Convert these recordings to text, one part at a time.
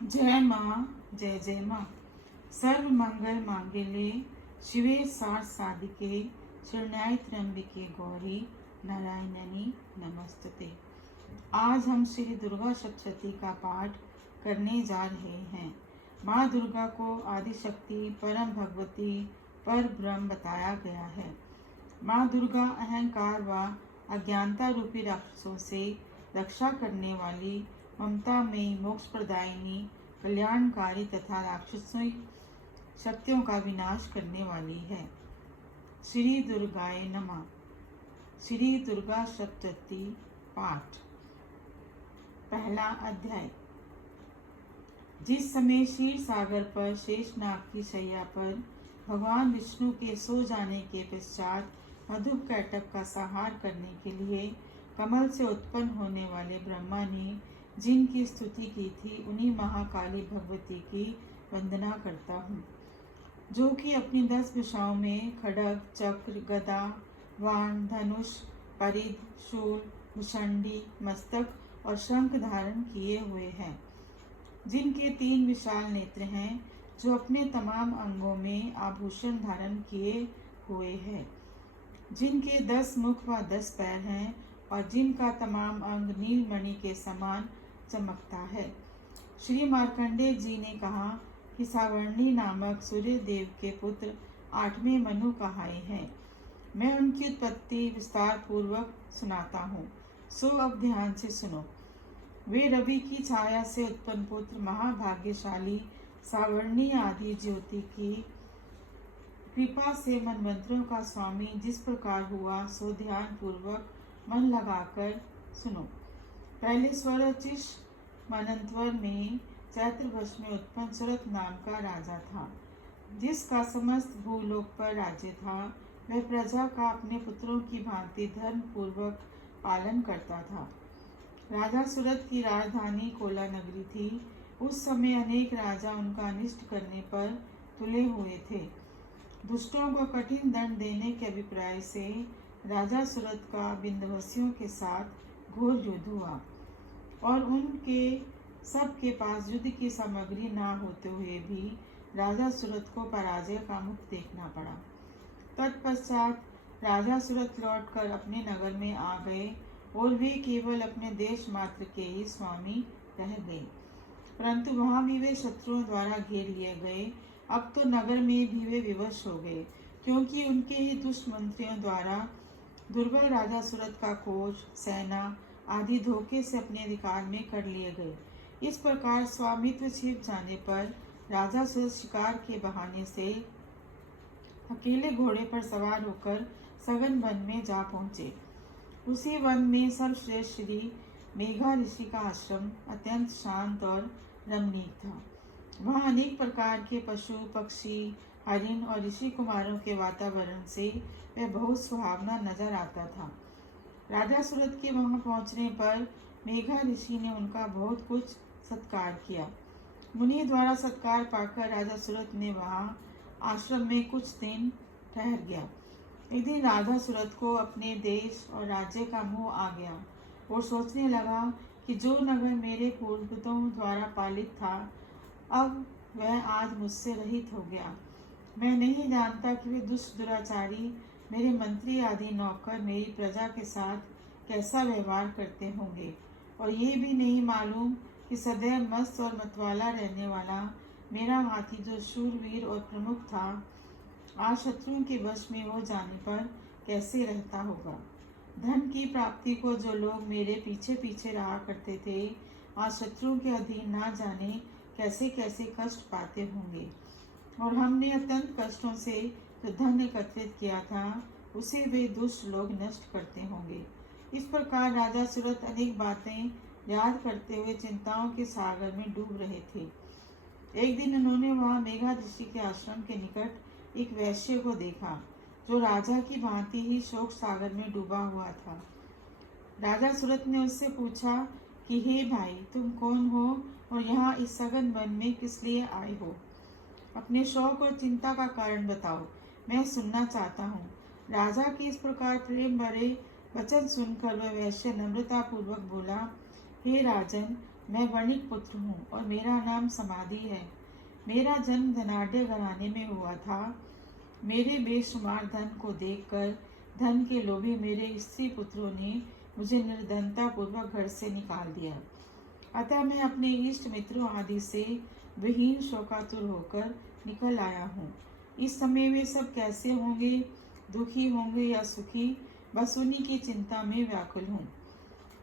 जय माँ, जय जय माँ। सर्व मंगल मांगल्ये शिवे सार साधिके शरण्याय त्र्यंबिके गौरी नारायणी नमस्तुते। आज हम श्री दुर्गा सप्तशती का पाठ करने जा रहे हैं। माँ दुर्गा को आदिशक्ति, परम भगवती, पर ब्रह्म बताया गया है। माँ दुर्गा अहंकार व अज्ञानता रूपी राक्षसों से रक्षा करने वाली, ममता में मोक्ष प्रदायिनी, कल्याणकारी तथा राक्षसों शक्तियों का विनाश करने वाली है। श्री दुर्गाय नमः। श्री दुर्गा सप्तशती पाठ। पहला अध्याय। जिस समय क्षीर सागर पर शेषनाग की शैया पर भगवान विष्णु के सो जाने के पश्चात मधुप कैटभ का संहार करने के लिए कमल से उत्पन्न होने वाले ब्रह्मा ने जिनकी स्तुति की थी, उन्हीं महाकाली भगवती की वंदना करता हूँ, जो कि अपनी 10 दिशाओं में खड्ग, चक्र, गदा, वाण, धनुष, परिध, शूल, भुषंडी, मस्तक और शंख धारण किए हुए हैं, जिनके 3 विशाल नेत्र हैं, जो अपने तमाम अंगों में आभूषण धारण किए हुए हैं, जिनके 10 मुख व 10 पैर हैं और जिनका तमाम अंग नीलमणि के समान चमकता है। श्री मार्कंडेय जी ने कहा कि सावर्णी नामक सूर्य देव के पुत्र 8वें मनु कहाए हैं। मैं उनकी उत्पत्ति विस्तार पूर्वक सुनाता हूँ, सो अब ध्यान से सुनो। वे रवि की छाया से उत्पन्न पुत्र महाभाग्यशाली सावर्णी आदि ज्योति की कृपा से मनमंत्रों का स्वामी जिस प्रकार हुआ, सो ध्यान पूर्वक मन लगाकर सुनो। पहले स्वरचिश मनंतवर में चैत्र वर्ष में उत्पन्न सुरत नाम का राजा था, जिसका समस्त भूलोक पर राज्य था। वह प्रजा का अपने पुत्रों की भांति धर्म पूर्वक पालन करता था। राजा सूरत की राजधानी कोला नगरी थी। उस समय अनेक राजा उनका अनिष्ट करने पर तुले हुए थे। दुष्टों को कठिन दंड देने के अभिप्राय से राजा सूरत का बिंदवसियों के साथ घोर युद्ध हुआ और उनके सबके पास युद्ध की सामग्री ना होते हुए भी राजा सूरत को पराजय का मुख देखना पड़ा। तत्पश्चात राजा सूरत लौटकर अपने नगर में आ गए और वे केवल अपने देश मात्र के ही स्वामी रह गए, परंतु वहां भी वे शत्रुओं द्वारा घेर लिए गए। अब तो नगर में भी वे विवश हो गए, क्योंकि उनके ही दुष्ट मंत्रियों द्वारा दुर्बल राजा सूरत का कोष, सेना आदि धोखे से अपने अधिकार में कर लिए गए। इस प्रकार स्वामित्व छिप जाने पर राजा सूरत शिकार के बहाने से अकेले घोड़े पर सवार होकर सघन वन में जा पहुंचे। उसी वन में सर्वश्रेष्ठ श्री मेघा ऋषि का आश्रम अत्यंत शांत और रमणीक था। वहाँ अनेक प्रकार के पशु, पक्षी, हरिण और ऋषि कुमारों के वातावरण से वह बहुत सुहावना नजर आता था। राजा सूरत के वहां पहुंचने पर मेघा ऋषि ने उनका बहुत कुछ सत्कार किया। मुनि द्वारा सत्कार पाकर राजा सूरत ने वहां आश्रम में कुछ दिन ठहर गया। एक दिन राजा सूरत को अपने देश और राज्य का मोह आ गया और सोचने लगा कि जो नगर मेरे पूर्वजों द्वारा पालित था, अब वह आज मुझसे रहित हो गया। मैं नहीं जानता कि वे दुष्ट दुराचारी मेरे मंत्री आदि नौकर मेरी प्रजा के साथ कैसा व्यवहार करते होंगे, और ये भी नहीं मालूम कि सदैव मस्त और मतवाला रहने वाला मेरा हाथी, जो शूरवीर और प्रमुख था, आज शत्रुओं के वश में हो जाने पर कैसे रहता होगा। धन की प्राप्ति को जो लोग मेरे पीछे पीछे रहा करते थे, आज शत्रुओं के अधीन ना जाने कैसे कैसे कष्ट पाते होंगे, और हमने अत्यंत कष्टों से जो धन एकत्रित किया था, उसे वे दुष्ट लोग नष्ट करते होंगे। इस प्रकार राजा सूरत अनेक बातें याद करते हुए चिंताओं के सागर में डूब रहे थे। एक दिन उन्होंने वहां मेघा ऋषि के आश्रम के निकट एक वैश्य को देखा, जो राजा की भांति ही शोक सागर में डूबा हुआ था। राजा सूरत ने उससे पूछा कि हे भाई, तुम कौन हो और यहाँ इस सघन वन में किस लिए आए हो? अपने शौक और चिंता का कारण बताओ, मैं सुनना चाहता हूँ। राजा के इस प्रकार प्रेम भरे वचन सुनकर वह वैश्य नम्रता पूर्वक बोला, हे राजन, मैं वर्णिक पुत्र हूँ और मेरा नाम समाधि है। मेरा जन्म धनाढ़ घराने में हुआ था। मेरे बेशुमार धन को देखकर धन के लोभी मेरे स्त्री पुत्रों ने मुझे निर्धनता पूर्वक घर से निकाल दिया। अतः मैं अपने इष्ट मित्रों आदि से विहीन शोकातुर होकर निकल आया हूँ। इस समय वे सब कैसे होंगे, दुखी होंगे या सुखी, बस उन्हीं की चिंता में व्याकुल हूँ।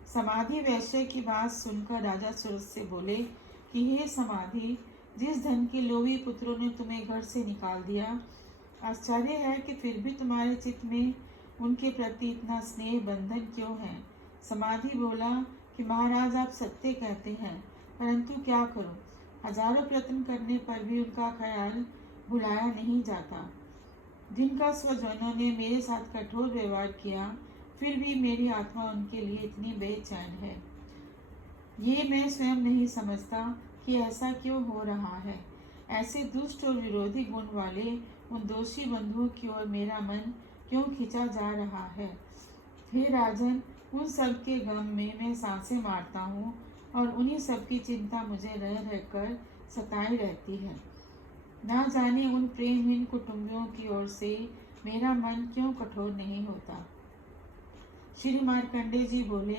समाधि वैश्य की बात सुनकर राजा सूरज से बोले कि हे समाधि, जिस धन के लोभी पुत्रों ने तुम्हें घर से निकाल दिया, आश्चर्य है कि फिर भी तुम्हारे चित्त में उनके प्रति इतना स्नेह बंधन क्यों है। समाधि बोला कि महाराज, आप सत्य कहते हैं, परंतु क्या करूं, हजारों प्रयत्न करने पर भी उनका ख्याल भुलाया नहीं जाता। जिनका स्वजनों ने मेरे साथ कठोर व्यवहार किया, फिर भी मेरी आत्मा उनके लिए इतनी बेचैन है। ये मैं स्वयं नहीं समझता कि ऐसा क्यों हो रहा है। ऐसे दुष्ट और विरोधी गुण वाले उन दोषी बंधुओं की ओर मेरा मन क्यों खिंचा जा रहा है। हे राजन, उन सब के गम में मैं सांसें मारता हूँ और उन्हीं सब की चिंता मुझे रह रहकर सताई रहती है। ना जाने उन प्रेमहीन कुटुंबियों की ओर से मेरा मन क्यों कठोर नहीं होता। श्री मार्कंडे जी बोले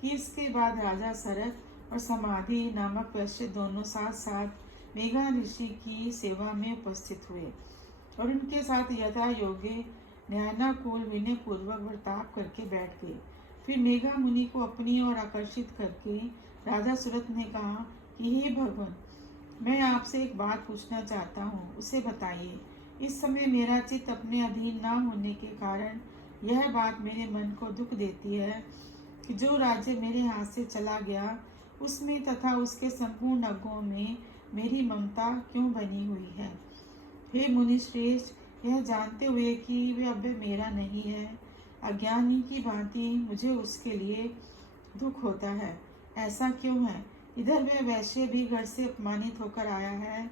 कि इसके बाद राजा सरत और समाधि नामक वैश्य दोनों साथ साथ मेघा ऋषि की सेवा में उपस्थित हुए और उनके साथ यथा योग्य न्यायानुकूल विनय पूर्वक बर्ताव करके बैठ गए। फिर मेघा मुनि को अपनी ओर आकर्षित करके राजा सूरत ने कहा कि हे भगवान, मैं आपसे एक बात पूछना चाहता हूँ, उसे बताइए। इस समय मेरा चित्त अपने अधीन न होने के कारण यह बात मेरे मन को दुख देती है कि जो राज्य मेरे हाथ से चला गया, उसमें तथा उसके संपूर्ण अंगों में मेरी ममता क्यों बनी हुई है। हे मुनिश्रेष्ठ, यह जानते हुए कि वह अब मेरा नहीं है, अज्ञानी की भांति मुझे उसके लिए दुख होता है। ऐसा क्यों है? इधर वह वैश्य भी घर से अपमानित होकर आया है।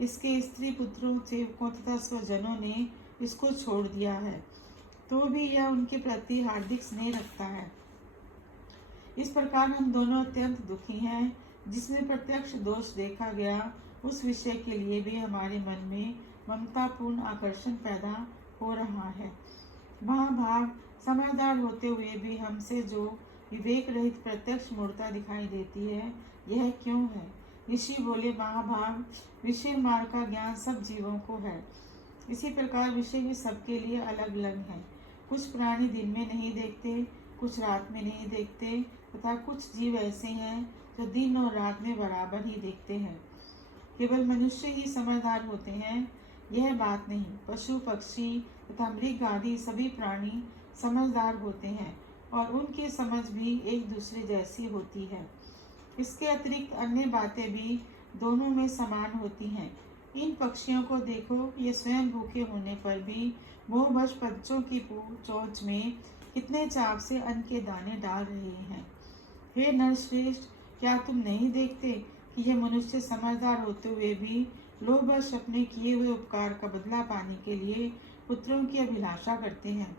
इसके स्त्री पुत्रों, सेवकों तथा स्वजनों ने इसको छोड़ दिया है, तो भी यह उनके प्रति हार्दिक स्नेह रखता है। इस प्रकार हम दोनों अत्यंत दुखी हैं। जिसमें प्रत्यक्ष दोष देखा गया, उस विषय के लिए भी हमारे मन में ममतापूर्ण आकर्षण पैदा हो रहा है। महाभाग, समझदार होते हुए भी हमसे जो विवेक रहित प्रत्यक्ष मूर्ता दिखाई देती है, यह क्यों है? ऋषि बोले, महाभाग, विषय मार्ग का ज्ञान सब जीवों को है। इसी प्रकार विषय भी सबके लिए अलग अलग है। कुछ प्राणी दिन में नहीं देखते, कुछ रात में नहीं देखते, तथा कुछ जीव ऐसे हैं जो दिन और रात में बराबर ही देखते हैं। केवल मनुष्य ही समझदार होते हैं, यह बात नहीं। पशु, पक्षी तथा मृग आदि सभी प्राणी समझदार होते हैं और उनकी समझ भी एक दूसरे जैसी होती है। इसके अतिरिक्त अन्य बातें भी दोनों में समान होती हैं। इन पक्षियों को देखो, ये स्वयं भूखे होने पर भी मोहवश पंचों की चोंच में कितने चाव से अन्न के दाने डाल रहे हैं। हे नरश्रेष्ठ, क्या तुम नहीं देखते कि यह मनुष्य समझदार होते हुए भी लोभवश अपने किए हुए उपकार का बदला पाने के लिए पुत्रों की अभिलाषा करते हैं।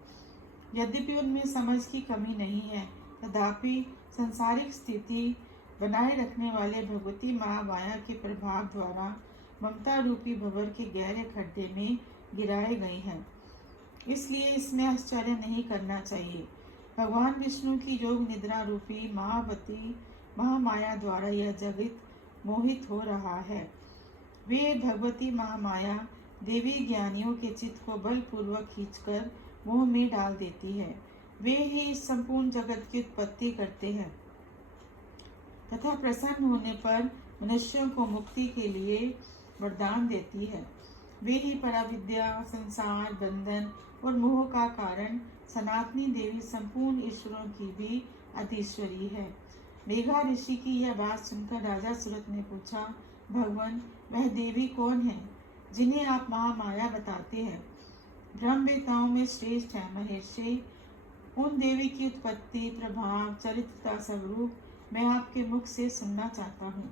यद्यपि उनमें समझ की कमी नहीं है, तथापि संसारिक स्थिति बनाए रखने वाले भगवती महामाया के प्रभाव द्वारा ममता रूपी भंवर के गहरे खड्डे में गिराए गए हैं। इसलिए इसमें आश्चर्य नहीं करना चाहिए। भगवान विष्णु की योग निद्रा रूपी महावती महामाया द्वारा यह जगत मोहित हो रहा है। वे भगवती महामाया देवी ज्ञानियों के चित्त को बलपूर्वक खींचकर मोह में डाल देती है। वे ही इस संपूर्ण जगत की उत्पत्ति करते हैं तथा प्रसन्न होने पर मनुष्यों को मुक्ति के लिए वरदान देती है। वे ही पराविद्या, संसार, बंधन और मोह का कारण सनातनी देवी संपूर्ण ईश्वरों की भी अधीश्वरी है। मेघा ऋषि की यह बात सुनकर राजा सूरत ने पूछा, भगवान, वह देवी कौन है जिन्हें आप महामाया बताते हैं? ब्रह्मवेताओं में श्रेष्ठ है महेश्वरी। उन देवी की उत्पत्ति, प्रभाव, चरित्र का स्वरूप मैं आपके मुख से सुनना चाहता हूँ।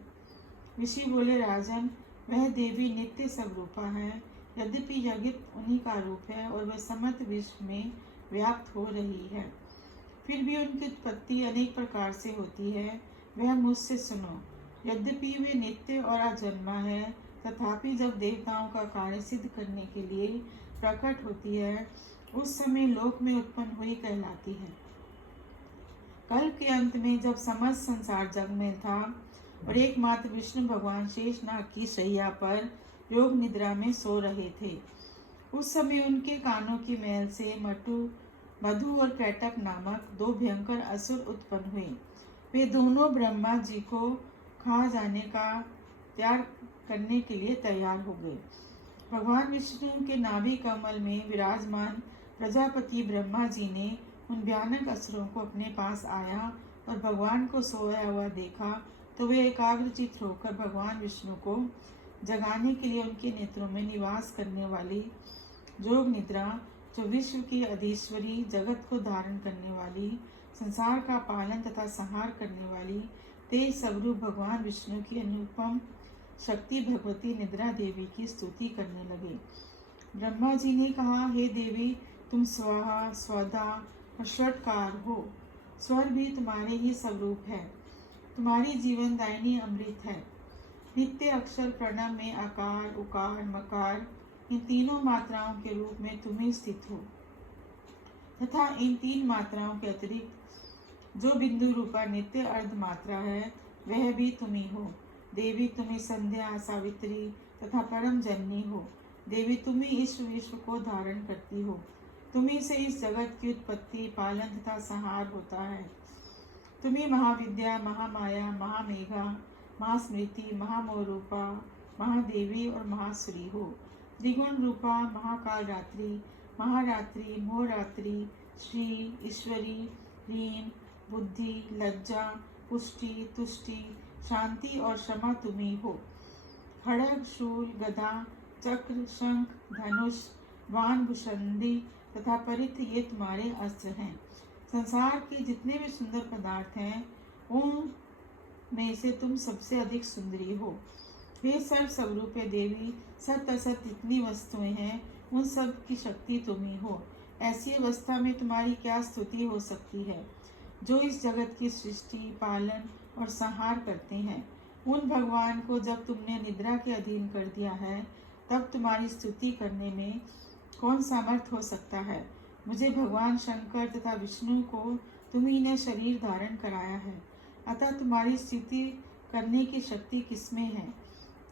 ऋषि बोले, राजन, वह देवी नित्य स्वरूपा है। यद्यपि जगत उन्हीं का रूप है और वह समस्त विश्व में व्याप्त हो रही है, फिर भी उनकी उत्पत्ति अनेक प्रकार से होती है। वह मुझसे सुनो। यद्यपि वे नित्य और अजन्मा है, तथापि जब देवताओं का कार्य सिद्ध करने के लिए प्रकट होती है, उस समय लोक में उत्पन्न हुई कहलाती है। कल के अंत में जब समस्त संसार जग में था और एकमात्र विष्णु भगवान शेषनाग की शैया पर योग निद्रा में सो रहे थे, उस समय उनके कानों की मैल से मधु और कैटक नामक दो भयंकर असुर उत्पन्न हुए। वे दोनों ब्रह्मा जी को खा जाने का त्याग करने के लिए तैयार हो गए। भगवान विष्णु के नाभि कमल में विराजमान प्रजापति ब्रह्मा जी ने उन भयानक असुरों को अपने पास आया और भगवान को सोया हुआ देखा तो वे एकाग्रचित होकर भगवान विष्णु को जगाने के लिए उनके नेत्रों में निवास करने वाली योग निद्रा, जो विश्व की अधीश्वरी, जगत को धारण करने वाली, संसार का पालन तथा संहार करने वाली तेज स्वरूप भगवान विष्णु की अनुपम शक्ति भगवती निद्रा देवी की स्तुति करने लगे। ब्रह्मा जी ने कहा, हे देवी, तुम स्वाहा, स्वधा और षट्कार हो। स्वर भी तुम्हारे ही स्वरूप है। तुम्हारी जीवन दायिनी अमृत है। नित्य अक्षर प्रणव में आकार, उकार, मकार, इन तीनों मात्राओं के रूप में तुम ही स्थित हो तथा इन तीन मात्राओं के अतिरिक्त जो बिंदु रूपा नित्य अर्ध मात्रा है, वह भी तुम ही हो। देवी, तुम ही संध्या, सावित्री तथा परम जननी हो। देवी, तुम ही इस विश्व को धारण करती हो। तुम्ही से इस जगत की उत्पत्ति, पालन तथा संहार होता है। तुम्ही महाविद्या, महामाया, महामेघा, महास्मृति, महामोरूपा, महादेवी और महासुरी हो। द्विगुण रूपा, महाकाल रात्रि, महारात्रि, मोहरात्रि, श्री, ईश्वरी, लीन, बुद्धि, लज्जा, पुष्टि, तुष्टि, शांति और क्षमा तुम्ही हो। खड़ग, शूल, गदा, चक्र, शंख, धनुष, वान, भुषंडी तथा परिथ ये तुम्हारे अस्त्र हैं। संसार के जितने भी सुंदर पदार्थ हैं, उन में से तुम सबसे अधिक सुंदरी हो। हे सर्व स्वरूप देवी, सत असत जितनी वस्तुएं हैं, उन सब की शक्ति तुम ही हो। ऐसी अवस्था में तुम्हारी क्या स्तुति हो सकती है, जो इस जगत की सृष्टि, पालन और संहार करते हैं। उन भगवान को जब तुमने निद्रा के अधीन कर दिया है, तब तुम्हारी स्तुति करने में कौन सामर्थ हो सकता है। मुझे भगवान शंकर तथा विष्णु को तुम्ही ने शरीर धारण कराया है, अतः तुम्हारी स्तुति करने की शक्ति किसमें है।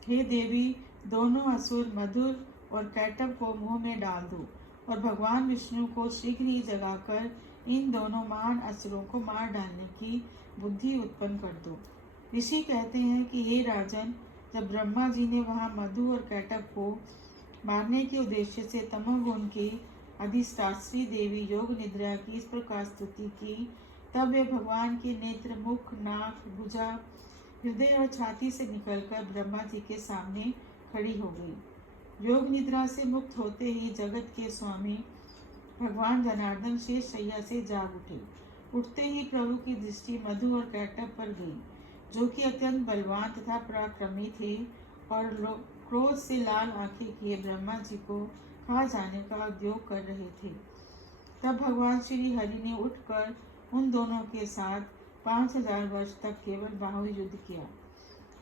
हे देवी, दोनों असुर मधुर और कैटव को मुंह में डाल दो और भगवान विष्णु को शीघ्र ही जगाकर इन दोनों महान असुरों को मार डालने की बुद्धि उत्पन्न कर दो। ऋषि कहते हैं कि हे राजन, जब ब्रह्मा जी ने वहाँ मधु और कैटव को मारने के उद्देश्य से तमोगुण की अधिष्ठात्री देवी योग निद्रा की इस प्रकार स्तुति की, तब वे भगवान के नेत्र, मुख, नाक, भुजा, हृदय और छाती से निकलकर ब्रह्मा जी के सामने खड़ी हो गई। योग निद्रा से मुक्त होते ही जगत के स्वामी भगवान जनार्दन शेष शैया से जाग उठे। उठते ही प्रभु की दृष्टि मधु और कैटव पर गई, जो कि अत्यंत बलवान तथा पराक्रमी थे और क्रोध से लाल आंखें किए ब्रह्मा जी को खा जाने का उद्योग कर रहे थे। तब भगवान श्री हरि ने उठकर उन दोनों के साथ 5000 वर्ष तक केवल बाहु युद्ध किया।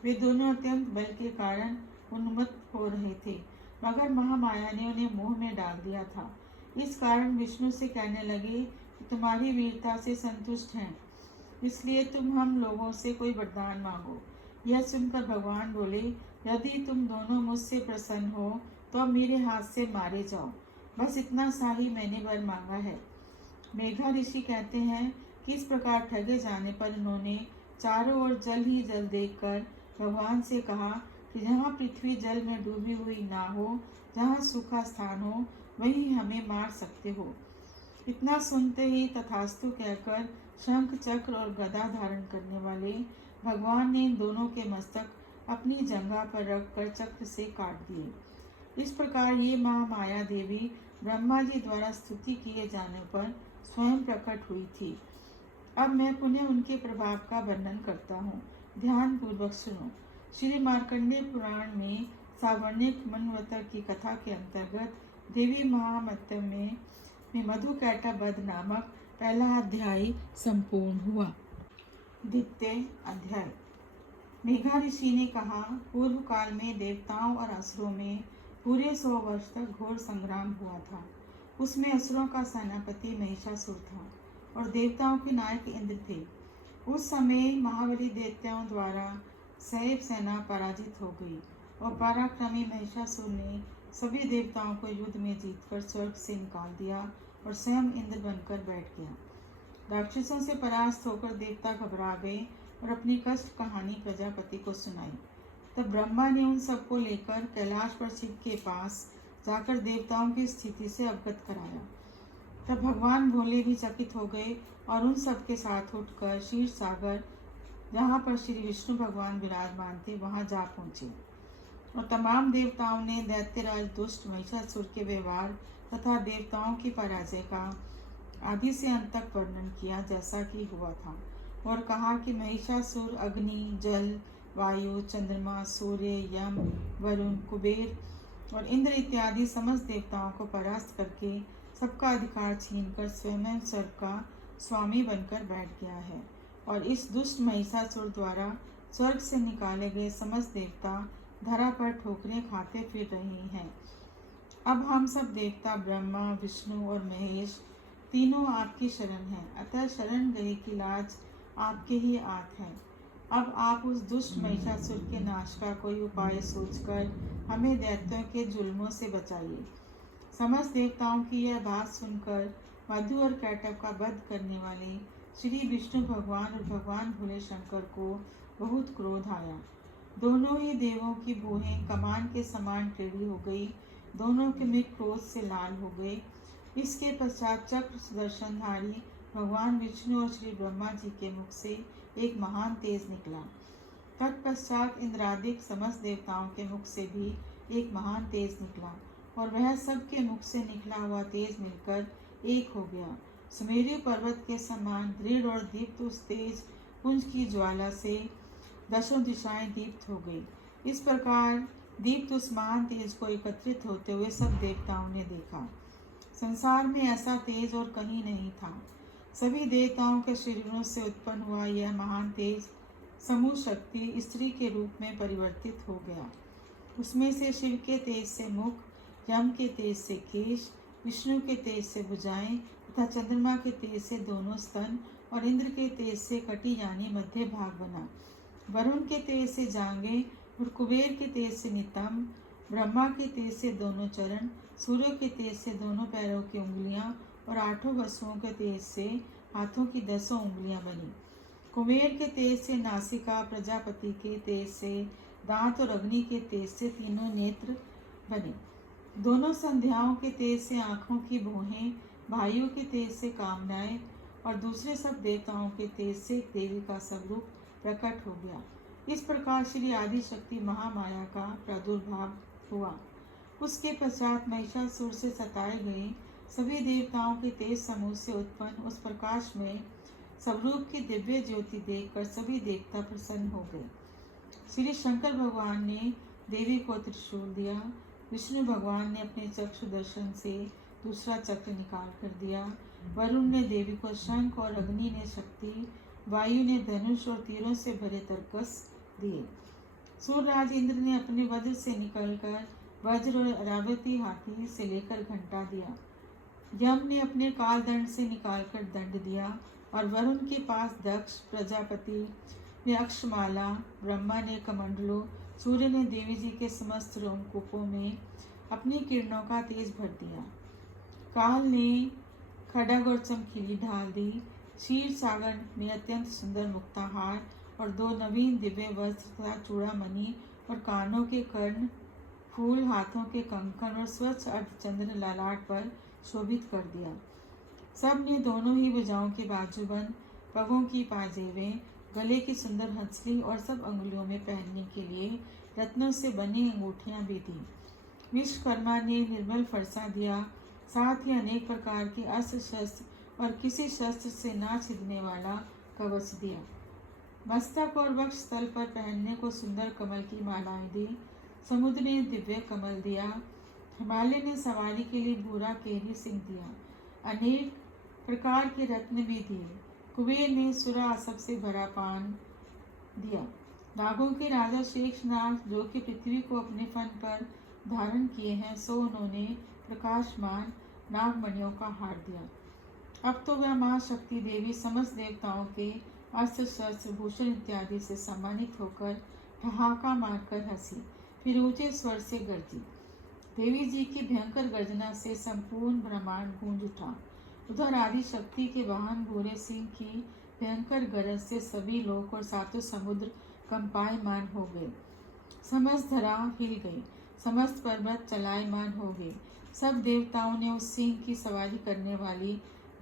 वे दोनों अत्यंत बल के कारण उन्मत्त हो रहे थे, मगर महामाया ने उन्हें मुंह में डाल दिया था। इस कारण विष्णु से कहने लगे कि तुम्हारी वीरता से संतुष्ट हैं, इसलिए तुम हम लोगों से कोई वरदान मांगो। यह सुनकर भगवान बोले, यदि तुम दोनों मुझसे प्रसन्न हो तो अब मेरे हाथ से मारे जाओ। बस इतना सा ही मैंने वर मांगा है। मेघा ऋषि कहते हैं कि इस प्रकार ठगे जाने पर उन्होंने चारों ओर जल ही जल देखकर भगवान से कहा कि जहाँ पृथ्वी जल में डूबी हुई ना हो, जहाँ सूखा स्थान हो, वहीं हमें मार सकते हो। इतना सुनते ही तथास्तु कहकर शंख, चक्र और गदा धारण करने वाले भगवान ने इन दोनों के मस्तक अपनी जंघा पर रखकर चक्र से काट दिए। इस प्रकार ये महामाया देवी ब्रह्मा जी द्वारा स्तुति किए जाने पर स्वयं प्रकट हुई थी। अब मैं पुनः उनके प्रभाव का वर्णन करता हूँ, ध्यान पूर्वक सुनो। श्री मार्कंडेय पुराण में सावर्णिक मनवतर की कथा के अंतर्गत देवी महात्म्य में मधु कैटभ वध नामक पहला अध्याय संपूर्ण हुआ। द्वितीय अध्याय। मेघा ऋषि ने कहा, पूर्व काल में देवताओं और असुरों में पूरे 100 वर्ष तक घोर संग्राम हुआ था। उसमें असुरों का सेनापति महिषासुर था और देवताओं के नायक इंद्र थे। उस समय महाबली दैत्यों द्वारा सैब सेना पराजित हो गई और पराक्रमी महिषासुर ने सभी देवताओं को युद्ध में जीतकर स्वर्ग से निकाल दिया और स्वयं इंद्र बनकर बैठ गया। राक्षसों से परास्त होकर देवता घबरा गए और अपनी कष्ट कहानी प्रजापति को सुनाई। तब ब्रह्मा ने उन सबको लेकर कैलाश पर शिव के पास जाकर देवताओं की स्थिति से अवगत कराया। तब भगवान भोले भी चकित हो गए और उन सब के साथ उठकर क्षीर सागर, जहाँ पर श्री विष्णु भगवान विराजमान थे, वहाँ जा पहुँचे और तमाम देवताओं ने दैत्यराज दुष्ट महिषासुर के व्यवहार तथा देवताओं की पराजय का आदि से अंत तक वर्णन किया, जैसा कि हुआ था, और कहा कि महिषासुर अग्नि, जल, वायु, चंद्रमा, सूर्य, यम, वरुण, कुबेर और इंद्र इत्यादि समस्त देवताओं को परास्त करके सबका अधिकार छीनकर स्वयं स्वर्ग का स्वामी बनकर बैठ गया है। और इस दुष्ट महिषासुर द्वारा स्वर्ग से निकाले गए समस्त देवता धरा पर ठोकरें खाते फिर रहे हैं। अब हम सब देवता ब्रह्मा, विष्णु और महेश तीनों आपकी शरण हैं, अतः शरण गए की लाज आपके ही आत है। अब आप उस दुष्ट महिषासुर के नाश का कोई उपाय सोचकर हमें दैत्यों के जुल्मों से बचाइए। समस्त देवताओं की यह बात सुनकर मधु और कैटव का वध करने वाले श्री विष्णु भगवान और भगवान भोले शंकर को बहुत क्रोध आया। दोनों ही देवों की भुहें कमान के समान टेढ़ी हो गई, दोनों के मुख क्रोध से लाल हो गए। इसके पश्चात चक्र सुदर्शनधारी भगवान विष्णु और श्री ब्रह्मा जी के मुख से एक महान तेज निकला। तत्पश्चात इंद्रादिक समस्त देवताओं के मुख से भी एक महान तेज निकला और वह सबके मुख से निकला हुआ तेज मिलकर एक हो गया। सुमेरु पर्वत के समान दृढ़ और दीप्त उस तेज पुंज की ज्वाला से दशों दिशाएं दीप्त हो गई। इस प्रकार दीप्त उस महान तेज को एकत्रित होते हुए सब देवताओं ने देखा। संसार में ऐसा तेज और कहीं नहीं था। सभी देवताओं के शरीरों से उत्पन्न हुआ यह महान तेज समूह शक्ति स्त्री के रूप में परिवर्तित हो गया। उसमें से शिव के तेज से मुख, यम के तेज से केश, विष्णु के तेज से भुजाएं तथा चंद्रमा के तेज से दोनों स्तन और इंद्र के तेज से कटी यानी मध्य भाग बना। वरुण के तेज से जांघें और कुबेर के तेज से नितंब, ब्रह्मा के तेज से दोनों चरण, सूर्य के तेज से दोनों पैरों की उंगलियां और 8 वसुओं के तेज से हाथों की 10 उंगलियां बनी। कुबेर के तेज से नासिका, प्रजापति के तेज से दांत और अग्नि के तेज से तीनों नेत्र बने। दोनों संध्याओं के तेज से आँखों की भौहें, भाइयों के तेज से कामनाएं और दूसरे सब देवताओं के तेज से देवी का स्वरूप प्रकट हो गया। इस प्रकार श्री आदि शक्ति महामाया का प्रादुर्भाव हुआ। उसके पश्चात महिषासुर से सताए गए सभी देवताओं के तेज समूह से उत्पन्न उस प्रकाश में स्वरूप की दिव्य ज्योति देखकर सभी देवता प्रसन्न हो गए। श्री शंकर भगवान ने देवी को त्रिशूल दिया। विष्णु भगवान ने अपने चक्षु दर्शन से दूसरा चक्र निकाल कर दिया। वरुण ने देवी को शंख और अग्नि ने शक्ति, वायु ने धनुष और तीरों से भरे तरकस दिए। सूर्यराज इंद्र ने अपने वज्र से निकलकर वज्र और अरावती हाथी से लेकर घंटा दिया। यम ने अपने काल दंड से निकालकर दंड दिया और वरुण के पास दक्ष, प्रजापति ने अक्षमाला, ब्रह्मा ने कमंडलों, सूर्य ने देवी जी के समस्त रोमकूपों में अपनी किरणों का तेज भर दिया। काल ने खड्ग और चमकीली ढाल दी। क्षीर सागर में अत्यंत सुंदर मुक्ताहार और 2 नवीन दिव्य वस्त्र तथा चूड़ामणि और कानों के कर्ण, फूल, हाथों के कंकण और स्वच्छ अर्धचंद्र ललाट पर शोभित कर दिया। सब ने दोनों ही भुजाओं के बाजूबंद, पगों की पाजेबें, गले की सुंदर हंसली और सब अंगुलियों में पहनने के लिए रत्नों से बनी अंगूठियां भी दी। विश्वकर्मा ने निर्मल फरसा दिया, साथ ही अनेक प्रकार के अस्त्र शस्त्र और किसी शस्त्र से ना छिदने वाला कवच दिया। मस्तक और वक्ष स्थल पर पहनने को सुंदर कमल की मालाएं दी। समुद्र ने दिव्य कमल दिया। हिमालय ने सवारी के लिए भूरा केरी सिंह दिया। अनेक प्रकार के रत्न भी दिए। कुबेर ने सुरा सबसे भरा पान दिया। नागों के राजा शेषनाग जो कि पृथ्वी को अपने फन पर धारण किए हैं, सो उन्होंने प्रकाशमान नागमणियों का हार दिया। अब तो वह महाशक्ति देवी समस्त देवताओं के अस्त्र शस्त्र भूषण इत्यादि से सम्मानित होकर ठहाका मारकर हंसी, फिर ऊंचे स्वर से गरजी। देवी जी की भयंकर गर्जना से संपूर्ण ब्रह्मांड गूंज उठा। उधर आदि शक्ति के वाहन भूरे सिंह की भयंकर गरज से सभी लोक और सातों समुद्र कंपायमान हो गए। समस्त धरा हिल गई, समस्त पर्वत चलायमान हो गए। सब देवताओं ने उस सिंह की सवारी करने वाली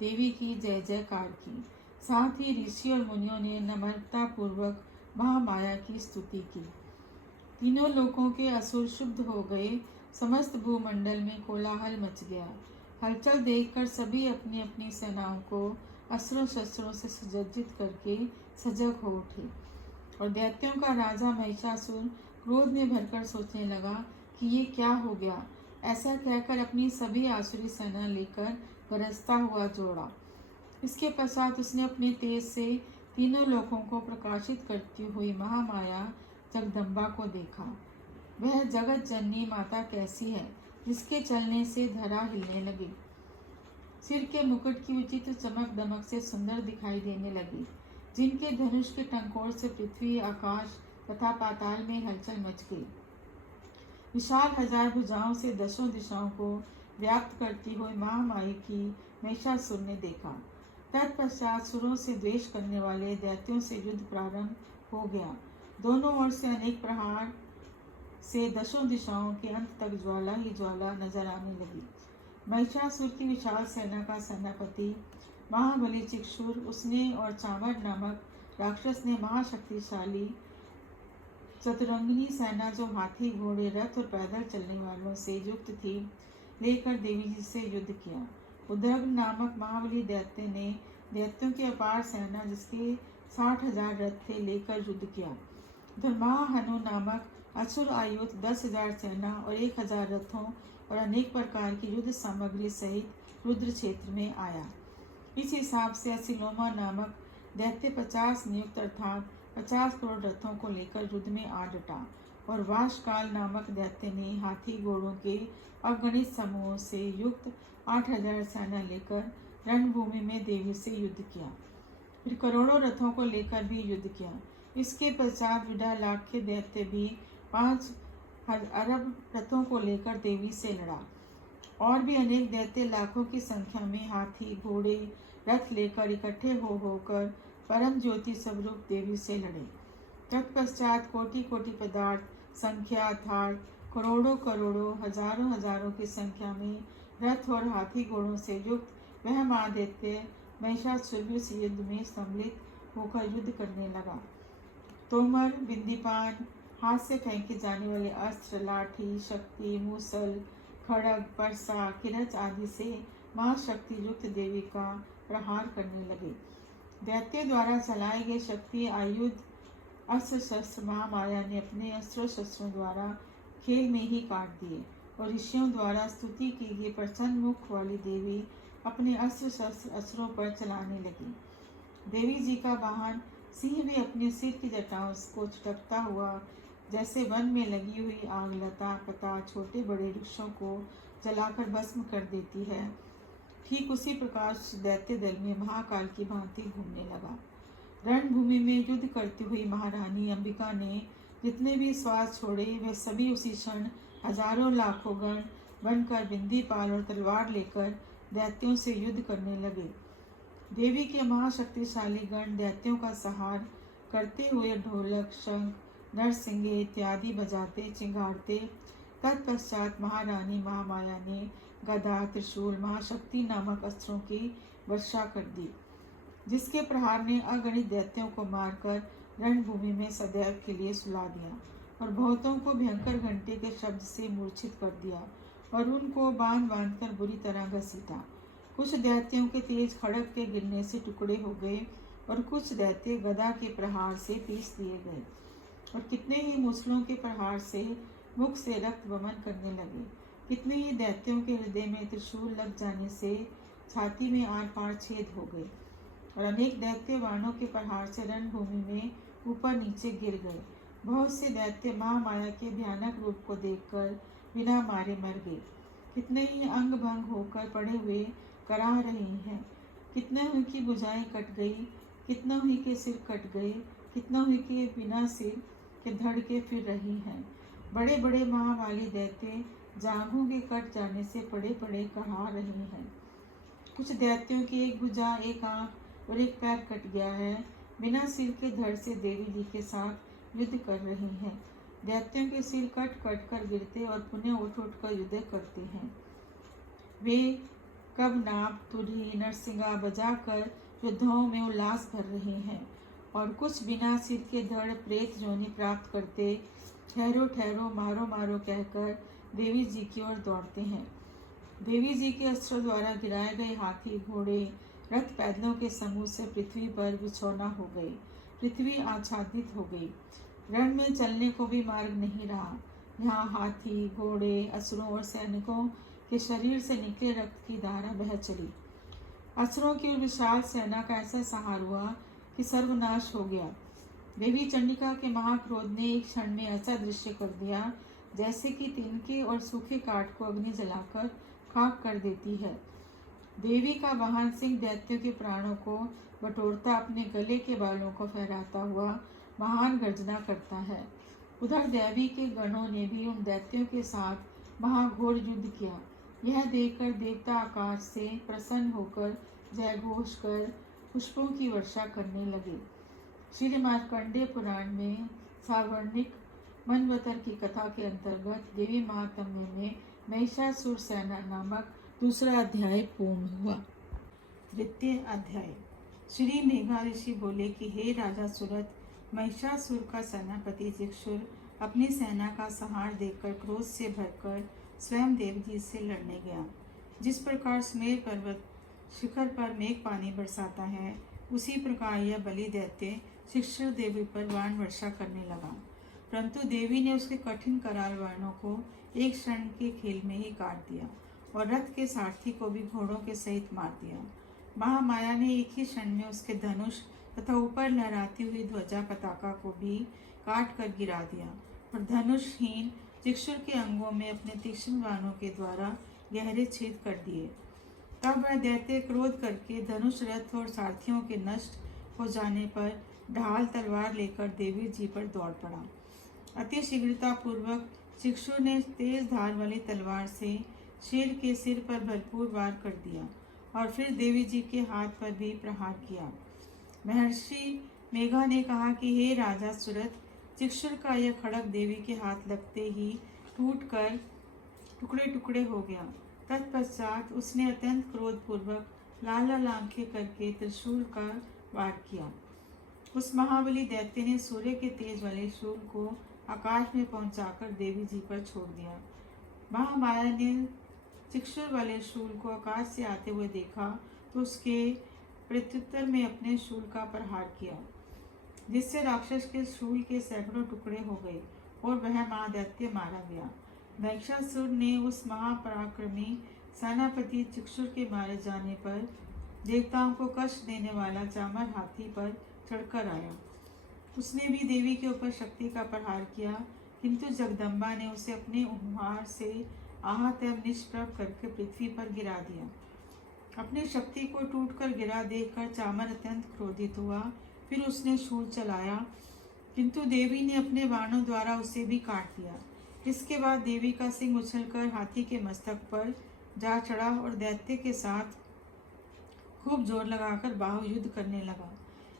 देवी की जय जयकार की। साथ ही ऋषि और मुनियों ने नम्रता पूर्वक महामाया की स्तुति की। तीनों लोकों के असुर शुद्ध हो गए। समस्त भूमंडल में कोलाहल मच गया। हलचल देखकर सभी अपनी अपनी सेनाओं को अस्त्रों शस्त्रों से सुसज्जित करके सजग हो उठे। और दैत्यों का राजा महिषासुर क्रोध में भरकर सोचने लगा कि ये क्या हो गया। ऐसा कहकर अपनी सभी आसुरी सेना लेकर गरजता हुआ जोड़ा। इसके पश्चात उसने अपने तेज से तीनों लोकों को प्रकाशित करती हुई महामाया जगदम्बा को देखा। वह जगत जननी माता कैसी है, जिसके चलने से धरा हिलने लगी। सिर के मुकुट की विचित्र चमक दमक से सुंदर दिखाई देने लगी, जिनके धनुष के टंकोर से पृथ्वी आकाश तथा पाताल में हलचल मच गई। विशाल हजार भुजाओं से दसों दिशाओं को व्याप्त करती हुई महामाई की महिषासुर ने देखा। तत्पश्चात सुरों से द्वेष करने वाले दैत्यों से युद्ध प्रारंभ हो गया। दोनों ओर से अनेक प्रहार से दसों दिशाओं के अंत तक ज्वाला ही ज्वाला नजर आने लगी। महिषासुर की विशाल सेना का सेनापति महाबली चिक्षुर, उसने और चामर नामक राक्षस ने महाशक्तिशाली चतुरंगिनी सेना जो हाथी घोड़े रथ और पैदल चलने वालों से युक्त थी, लेकर देवी जी से युद्ध किया। उदग्र नामक महाबली दैत्य ने दैत्यों की अपार सेना जिसके 60,000 रथ थे लेकर युद्ध किया। महाहनु नामक असुर आयुध 10,000 सेना और 1,000 रथों और अनेक प्रकार की युद्ध सामग्री सहित रुद्र क्षेत्र में आया। इस हिसाब से असिलोमा नामक दैत्य 50 नियुक्त अर्थात 50 करोड़ रथों को लेकर युद्ध में आ डटा। और वाशकाल नामक दैत्य ने हाथी घोड़ों के अगणित समूहों से युक्त 8,000 सेना लेकर रणभूमि में देवी से युद्ध किया। फिर करोड़ों रथों को लेकर भी युद्ध किया। इसके पश्चात विडालाख्य दैत्य भी 5 अरब रथों को लेकर देवी से लड़ा। और भी अनेक दैत्य लाखों की संख्या में हाथी घोड़े रथ लेकर इकट्ठे होकर परम ज्योति स्वरूप देवी से लड़े। तत्पश्चात कोटि कोटि पदार्थ संख्या अर्थात करोड़ों करोड़ों हजारों हजारों की संख्या में रथ और हाथी घोड़ों से युक्त वह महादैत्य महिषासुर भी उस युद्ध में सम्मिलित होकर युद्ध करने लगा। तोमर, बिंदीपान, हाथ से फेंके जाने वाले अस्त्र, लाठी, शक्ति, मूसल, खड़ग, परसा, किरच आदि से महाशक्ति युक्त देवी का प्रहार करने लगे। दैत्य द्वारा चलाए गए शक्ति आयुध अस्त्र शस्त्र महामाया ने अपने अस्त्रों शस्त्रों द्वारा खेल में ही काट दिए। और ऋषियों द्वारा स्तुति की गई प्रसन्न मुख वाली देवी अपने अस्त्र शस्त्र अस्त्रों पर चलाने लगी। देवी जी का वाहन सिंह भी अपने सिर की जटाओं को छिटकता हुआ जैसे वन में लगी हुई आग लता पता छोटे बड़े वृक्षों को जलाकर भस्म कर देती है, ठीक उसी प्रकार दैत्य दल में महाकाल की भांति घूमने लगा। रणभूमि में युद्ध करती हुई महारानी अंबिका ने जितने भी श्वास छोड़े वे सभी उसी क्षण हजारों लाखों गण बनकर बिंदीपाल और तलवार लेकर दैत्यों से युद्ध करने लगे। देवी के महाशक्तिशाली गण दैत्यों का संहार करते हुए ढोलक, शंख, नरसिंगे इत्यादि बजाते चिंगारते तत्पश्चात महारानी महामाया ने गदा, त्रिशूल, महाशक्ति नामक अस्त्रों की वर्षा कर दी, जिसके प्रहार ने अगणित दैत्यों को मारकर रणभूमि में सदैव के लिए सुला दिया और बहुतों को भयंकर घंटे के शब्द से मूर्छित कर दिया और उनको बांध बांधकर बुरी तरह घसीटा। कुछ दैत्यों के तेज खड़ग के गिरने से टुकड़े हो गए और कुछ दैत्य गदा के प्रहार से पीस दिए गए और कितने ही मूसलों के प्रहार से मुख से रक्त वमन करने लगे। कितने ही दैत्यों के हृदय में त्रिशूल लग जाने से छाती में आर पार छेद हो गए। और अनेक दैत्य बाणों के प्रहार से रणभूमि में ऊपर नीचे गिर गए। बहुत से दैत्य महामाया के भयानक रूप को देखकर बिना मारे मर गए। कितने ही अंग भंग होकर पड़े हुए कराह रहे हैं, कितने ही की भुजाएं कट गई, कितनों ही के सिर कट गए, कितनों ही के बिना सिर के धड़के फिर रही हैं। बड़े बड़े महामाली दैत्य जांघों के कट जाने से पड़े पड़े कहा रहे हैं। कुछ दैत्यों की एक भुजा, एक आंख और एक पैर कट गया है। बिना सिर के धड़ से देवी जी के साथ युद्ध कर रही हैं। दैत्यों के सिर कट कट कर गिरते और पुनः उठ उठ कर युद्ध करते हैं। वे कब नाप तुरही नरसिंगा बजाकर योद्धाओं में उल्लास भर रहे हैं, और कुछ बिना सिर के धड़ प्रेत योनि प्राप्त करते ठहरो ठहरो मारो मारो कहकर देवी जी की ओर दौड़ते हैं। देवी जी के अस्त्रों द्वारा गिराए गए हाथी घोड़े रथ पैदलों के समूह से पृथ्वी पर बिछौना हो गई। पृथ्वी आच्छादित हो गई। रण में चलने को भी मार्ग नहीं रहा। यहाँ हाथी घोड़े असुरों और सैनिकों के शरीर से निकले रक्त की धारा बह चली। असुरों की विशाल सेना का ऐसा सहार हुआ कि सर्वनाश हो गया। देवी चंडिका के महाक्रोध ने एक क्षण में ऐसा दृश्य कर दिया जैसे कि तिनके और सूखे काठ को अग्नि जलाकर खाक कर देती है। देवी का वाहन सिंह दैत्यों के प्राणों को बटोरता अपने गले के बालों को फहराता हुआ महान गर्जना करता है। उधर देवी के गणों ने भी उन दैत्यों के साथ महाघोर युद्ध किया। यह देखकर देवता आकाश से प्रसन्न होकर जय घोष कर पुष्पों की वर्षा करने लगे। श्री मार्कंडेय पुराण में सावर्णिक मनवतर की कथा के अंतर्गत देवी महात्म्य में महिषासुर सेना नामक दूसरा अध्याय पूर्ण हुआ। तृतीय अध्याय। श्री मेघा ऋषि बोले कि हे राजा सुरथ, महिषासुर का सेनापति जिक्षुर अपनी सेना का संहार देखकर क्रोध से भरकर स्वयं देव जी से लड़ने गया। जिस प्रकार स्मेर पर्वत शिखर पर मेघ पानी बरसाता है, उसी प्रकार यह बलि दैत्य शिक्षुर देवी पर बाण वर्षा करने लगा। परंतु देवी ने उसके कठिन कराल बाणों को एक क्षण के खेल में ही काट दिया और रथ के सारथी को भी घोड़ों के सहित मार दिया। महामाया ने एक ही क्षण में उसके धनुष तथा ऊपर लहराती हुई ध्वजा पताका को भी काट कर गिरा दिया और धनुषहीन जिक्षुर के अंगों में अपने तीक्ष्ण बाणों के द्वारा गहरे छेद कर दिए। तब वह दैत्य क्रोध करके धनुष रथ और सारथियों के नष्ट हो जाने पर ढाल तलवार लेकर देवी जी पर दौड़ पड़ा। अति शीघ्रता पूर्वक जिक्षुर ने तेज धार वाली तलवार से शेर के सिर पर भरपूर वार कर दिया और फिर देवी जी के हाथ पर भी प्रहार किया। महर्षि मेघा ने कहा कि हे राजा सुरथ, जिक्षुर का यह खड़ग देवी के हाथ लगते ही टूटकर टुकड़े टुकड़े हो गया। तत्पश्चात उसने अत्यंत क्रोधपूर्वक लाल लाल आंखें करके त्रिशूल का वार किया। उस महाबली दैत्य ने सूर्य के तेज वाले शूल को आकाश में पहुंचाकर देवी जी पर छोड़ दिया। महामाया ने जिक्षुर वाले शूल को आकाश से आते हुए देखा तो उसके प्रत्युत्तर में अपने शूल का प्रहार किया, जिससे राक्षस के शूल के सैकड़ों टुकड़े हो गए और वह महादैत्य मारा गया। महिषासुर ने उस महापराक्रमी सेनापति जिक्षुर के मारे जाने पर देवताओं को कष्ट देने वाला चामर हाथी पर चढ़कर आया। उसने भी देवी के ऊपर शक्ति का प्रहार किया, किंतु जगदम्बा ने उसे अपने उपहार से आहत एवं निष्प्रभ करके पृथ्वी पर गिरा दिया। अपनी शक्ति को टूटकर गिरा देखकर चामर अत्यंत क्रोधित हुआ। फिर उसने शूल चलाया, किंतु देवी ने अपने बाणों द्वारा उसे भी काट दिया। इसके बाद देवी का सिंह उछलकर हाथी के मस्तक पर जा चढ़ा और दैत्य के साथ खूब जोर लगाकर बाहुयुद्ध करने लगा।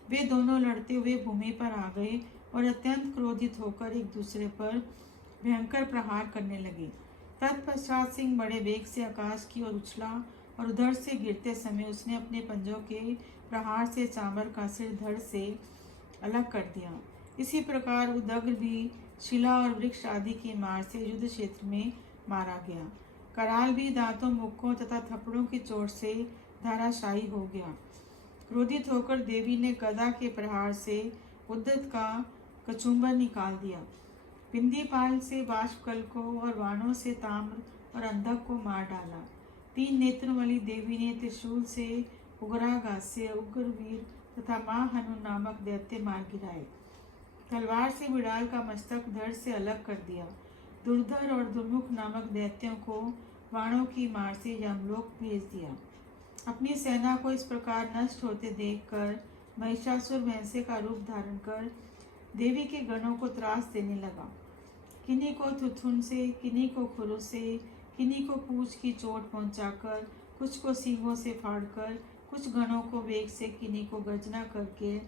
वे दोनों लड़ते हुए भूमि पर आ गए और अत्यंत क्रोधित होकर एक दूसरे पर भयंकर प्रहार करने लगे। तत्पश्चात सिंह बड़े वेग से आकाश की ओर उछला और उधर से गिरते समय उसने अपने पंजों के प्रहार से चामर का सिर धड़ से अलग कर दिया। इसी प्रकार उदग्र भी शिला और वृक्ष आदि की मार से युद्ध क्षेत्र में मारा गया। कराल भी दांतों, मुक्कों तथा थप्पड़ों की चोट से धाराशायी हो गया। क्रोधित होकर देवी ने गदा के प्रहार से उद्दत का कचुम्बर निकाल दिया। बिंदीपाल से बाष्पकल को और वाणों से ताम्र और अंधक को मार डाला। 3 नेत्रों वाली देवी ने त्रिशूल से उग्रागास्य उग्रवीर तथा माँ हनु नामक दैत्य मार गिराए। तलवार से बिड़ाल का मस्तक धड़ से अलग कर दिया। दुर्धर और दुर्मुख नामक दैत्यों को बाणों की मार से यमलोक भेज दिया। अपनी सेना को इस प्रकार नष्ट होते देखकर महिषासुर भैंसे का रूप धारण कर देवी के गणों को त्रास देने लगा। किन्हीं को थुथुन से, किन्हीं को खुरों से, किन्हीं को पूंछ की चोट पहुंचाकर, कुछ को सींगों से फाड़कर, कुछ गणों को वेग से, किन्हीं को गर्जना करके,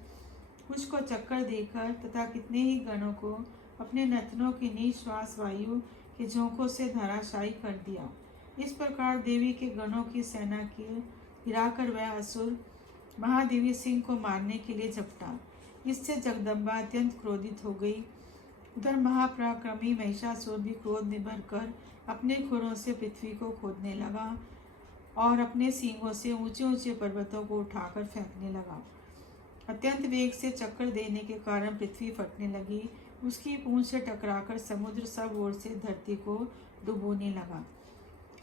कुछ को चक्कर देकर तथा कितने ही गणों को अपने नथनों की निश्वास वायु के झोंकों से धराशायी कर दिया। इस प्रकार देवी के गणों की सेना की गिराकर वह असुर महादेवी सिंह को मारने के लिए झपटा। इससे जगदम्बा अत्यंत क्रोधित हो गई। उधर महापराक्रमी महिषासुर भी क्रोध में भरकर अपने खुरों से पृथ्वी को खोदने लगा और अपने सींगों से ऊंचे ऊंचे पर्वतों को उठाकर फेंकने लगा। अत्यंत वेग से चक्कर देने के कारण पृथ्वी फटने लगी। उसकी पूंछ से टकराकर समुद्र सब ओर से धरती को डुबोने लगा।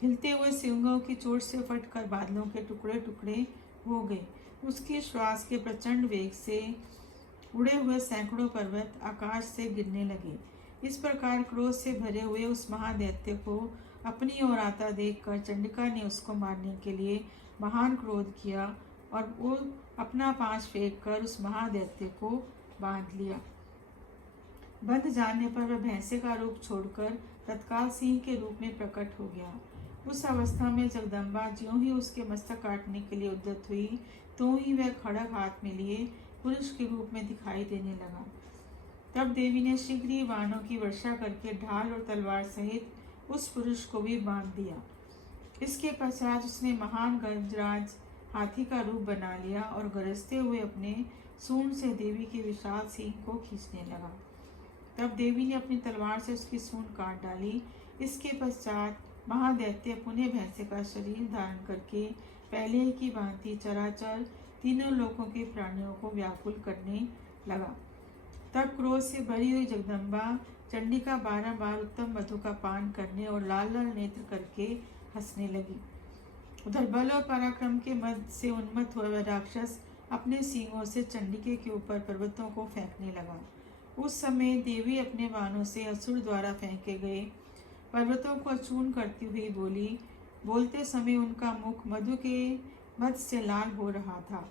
हिलते हुए सिंगों की चोट से फटकर बादलों के टुकड़े टुकड़े हो गए। उसकी श्वास के प्रचंड वेग से उड़े हुए सैकड़ों पर्वत आकाश से गिरने लगे। इस प्रकार क्रोध से भरे हुए उस महादैत्य को अपनी ओर आता देखकर चंडिका ने उसको मारने के लिए महान क्रोध किया और वो अपना पांच फेंक कर उस महादैत्य को बांध लिया। बंध जाने पर वह भैंसे का रूप छोड़कर तत्काल सिंह के रूप में प्रकट हो गया। उस अवस्था में जगदम्बा ज्यों ही उसके मस्तक काटने के लिए उद्यत हुई, तो ही वह खड़ग हाथ में लिए पुरुष के रूप में दिखाई देने लगा। तब देवी ने शीघ्र ही बाणों की वर्षा करके ढाल और तलवार सहित उस पुरुष को भी बांध दिया। इसके पश्चात उसने महान गजराज हाथी का रूप बना लिया और गरजते हुए अपने सूंड से देवी के विशाल सिंह को खींचने लगा। तब देवी ने अपनी तलवार से उसकी सूंड काट डाली। इसके पश्चात महादैत्य पुनः भैंसे का शरीर धारण करके पहले की भांति चराचर तीनों लोकों के प्राणियों को व्याकुल करने लगा। तब क्रोध से भरी हुई जगदम्बा चंडिका बारंबार उत्तम मधु का पान करने और लाल लाल नेत्र करके हंसने लगी। उधर बल और पराक्रम के मद से उन्मत्त हुआ वह राक्षस अपने सींगों से चंडिके के ऊपर पर्वतों को फेंकने लगा। उस समय देवी अपने बाणों से असुर द्वारा फेंके गए पर्वतों को चूर्ण करती हुई बोली। बोलते समय उनका मुख मधु के मद से लाल हो रहा था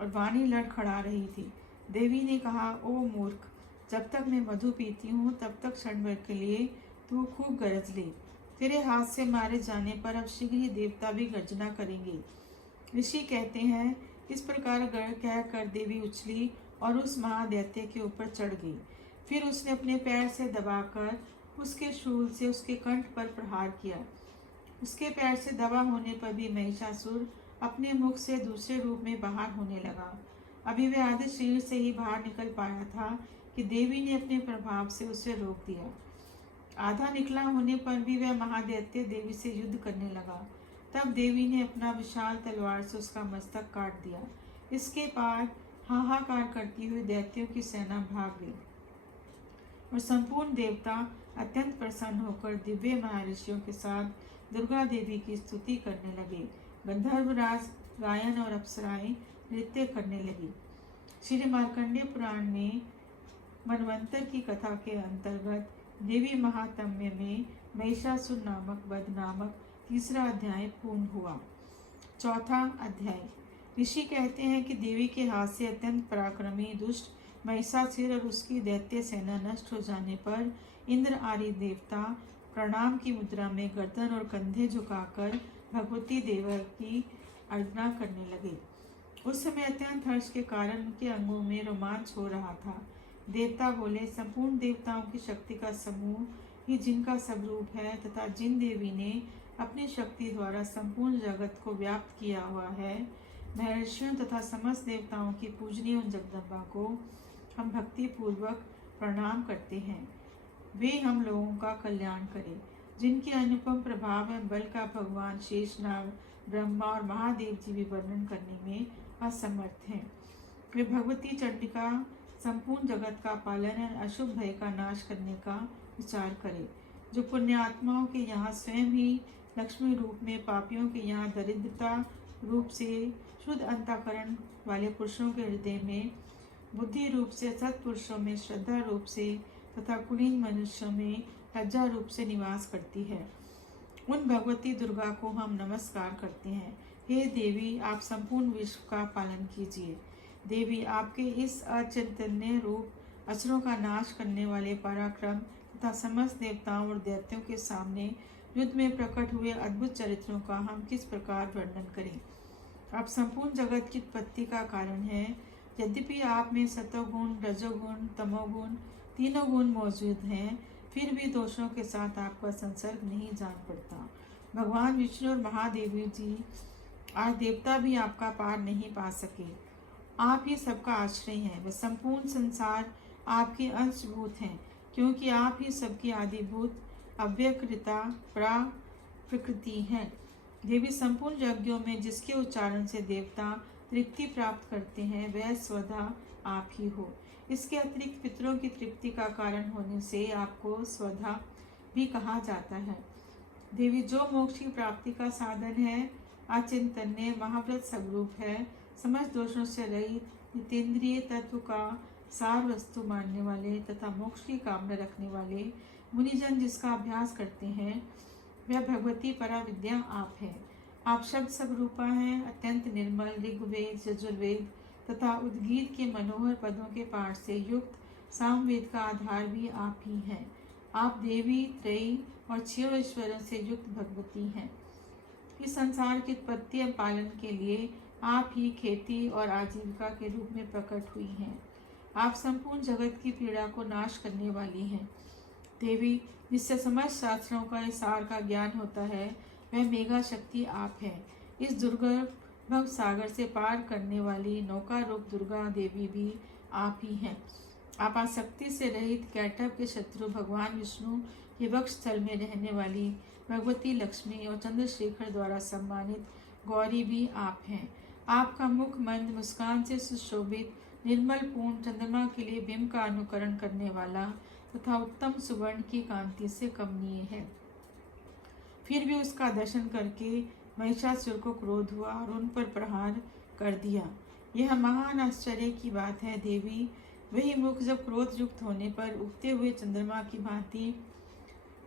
और वाणी लड़खड़ा रही थी। देवी ने कहा, ओ मूर्ख, जब तक मैं मधु पीती हूँ तब तक क्षण भर के लिए तू खूब गरज ले। तेरे हाथ से मारे जाने पर अब शीघ्र ही देवता भी गर्जना करेंगे। ऋषि कहते हैं, इस प्रकार कहकर देवी उछली और उस महादैत्य के ऊपर चढ़ गई। फिर उसने अपने पैर से दबाकर उसके शूल से उसके कंठ पर प्रहार किया। उसके पैर से दबा होने पर भी महिषासुर अपने मुख से दूसरे रूप में बाहर होने लगा। अभी वह आधे शरीर से ही बाहर निकल पाया था कि देवी ने अपने प्रभाव से उसे रोक दिया। आधा निकला होने पर भी वह महादैत्य देवी से युद्ध करने लगा। तब देवी ने अपना विशाल तलवार से उसका मस्तक काट दिया। इसके बाद हाहाकार करती हुई दैत्यों की सेना भाग गई और संपूर्ण देवता अत्यंत प्रसन्न होकर दिव्य महर्षियों के साथ दुर्गा देवी की स्तुति करने लगे। गंधर्वराज गायन और अप्सराएं नृत्य करने लगी। श्री मार्कंडेय पुराण में मनवंतर की कथा के अंतर्गत देवी महात्म्य में महिषासुर नामक वध नामक तीसरा अध्याय पूर्ण हुआ। चौथा अध्याय। ऋषि कहते हैं कि देवी के हाथ से अत्यंत पराक्रमी दुष्ट महिषासुर और उसकी दैत्य सेना नष्ट हो जाने पर इंद्र आदि देवता प्रणाम की मुद्रा में गर्दन और कंधे झुकाकर भगवती देवी की अर्चना करने लगे। उस समय अत्यंत हर्ष के कारण उनके अंगों में रोमांच हो रहा था। देवता बोले, संपूर्ण देवताओं की शक्ति का समूह ही जिनका स्वरूप है तथा जिन देवी ने अपनी शक्ति द्वारा संपूर्ण जगत को व्याप्त किया हुआ है, महर्षियों तथा समस्त देवताओं की पूजनीय उन जगदम्बा को हम भक्ति पूर्वक प्रणाम करते हैं। वे हम लोगों का कल्याण करें। जिनके अनुपम प्रभाव एवं बल का भगवान शेषनाग, ब्रह्मा और महादेव जी भी वर्णन करने में असमर्थ हैं। वे भगवती चंडिका संपूर्ण जगत का पालन और अशुभ भय का नाश करने का विचार करे। जो पुण्यात्माओं के यहाँ स्वयं ही लक्ष्मी रूप में, पापियों के यहाँ दरिद्रता रूप से शुद्ध अंतःकरण वाले पुरुषों के हृदय में, बुद्धि रूप से सत्पुरुषों में, श्रद्धा रूप से तथा कुलीन मनुष्यों में लज्जा रूप से निवास करती है। उन भगवती दुर्गा को हम नमस्कार करते हैं। हे देवी, आप संपूर्ण विश्व का पालन कीजिए। देवी, आपके इस अचिंतनीय रूप, असुरों का नाश करने वाले पराक्रम तथा समस्त देवताओं और दैत्यों के सामने युद्ध में प्रकट हुए अद्भुत चरित्रों का हम किस प्रकार वर्णन करें। आप संपूर्ण जगत की उत्पत्ति का कारण है। यद्यपि आप में सतोगुण, रजोगुण, तमोगुण तीनों गुण मौजूद हैं, फिर भी दोषों के साथ आपका संसर्ग नहीं जान पड़ता। भगवान विष्णु और महादेवी जी, आज देवता भी आपका पार नहीं पा सके। आप ही सबका आश्रय हैं। वह संपूर्ण संसार आपके अंशभूत हैं, क्योंकि आप ही सबकी आदिभूत अव्यकृता प्रकृति हैं। देवी, संपूर्ण यज्ञों में जिसके उच्चारण से देवता तृप्ति प्राप्त करते हैं, वह स्वधा आप ही हो। इसके अतिरिक्त पितरों की तृप्ति का कारण होने से आपको स्वधा भी कहा जाता है। देवी, जो मोक्ष की प्राप्ति का साधन है, अचिंतन्य महाव्रत स्वरूप है, समस्त दोषों से रहित, नितेंद्रिय तत्व का सार वस्तु मानने वाले तथा मोक्ष की कामना रखने वाले मुनिजन जिसका अभ्यास करते हैं, वह भगवती परा विद्या आप है। आप शब्द स्वरूपा हैं, अत्यंत निर्मल, ऋग्वेद, यजुर्वेद तथा उद्गीत के मनोहर पदों के पाठ से युक्त सामवेद का आधार भी आप ही हैं। आप देवी, त्रयी और छह ईश्वरों से युक्त भगवती हैं। इस संसार की उत्पत्ति और पालन के लिए आप ही खेती और आजीविका के रूप में प्रकट हुई हैं। आप संपूर्ण जगत की पीड़ा को नाश करने वाली हैं। देवी, जिससे समस्त शास्त्रों का इस सार का ज्ञान होता है, वह मेघा शक्ति आप है। इस दुर्गम भव सागर से पार करने वाली नौका रूप दुर्गा देवी भी आप ही हैं। आप आसक्ति से रहित कैटव के शत्रु भगवान विष्णु के वक्ष स्थल में रहने वाली भगवती लक्ष्मी और चंद्रशेखर द्वारा सम्मानित गौरी भी आप हैं। आपका मुख मंद मुस्कान से सुशोभित, निर्मल पूर्ण चंद्रमा के लिए बिंब का अनुकरण करने वाला तथा उत्तम सुवर्ण की कांति से कमनीय है। फिर भी उसका दर्शन करके महिषासुर को क्रोध हुआ और उन पर प्रहार कर दिया। यह महान आश्चर्य की बात है देवी। वही मुख जब क्रोध युक्त होने पर उगते हुए चंद्रमा की भांति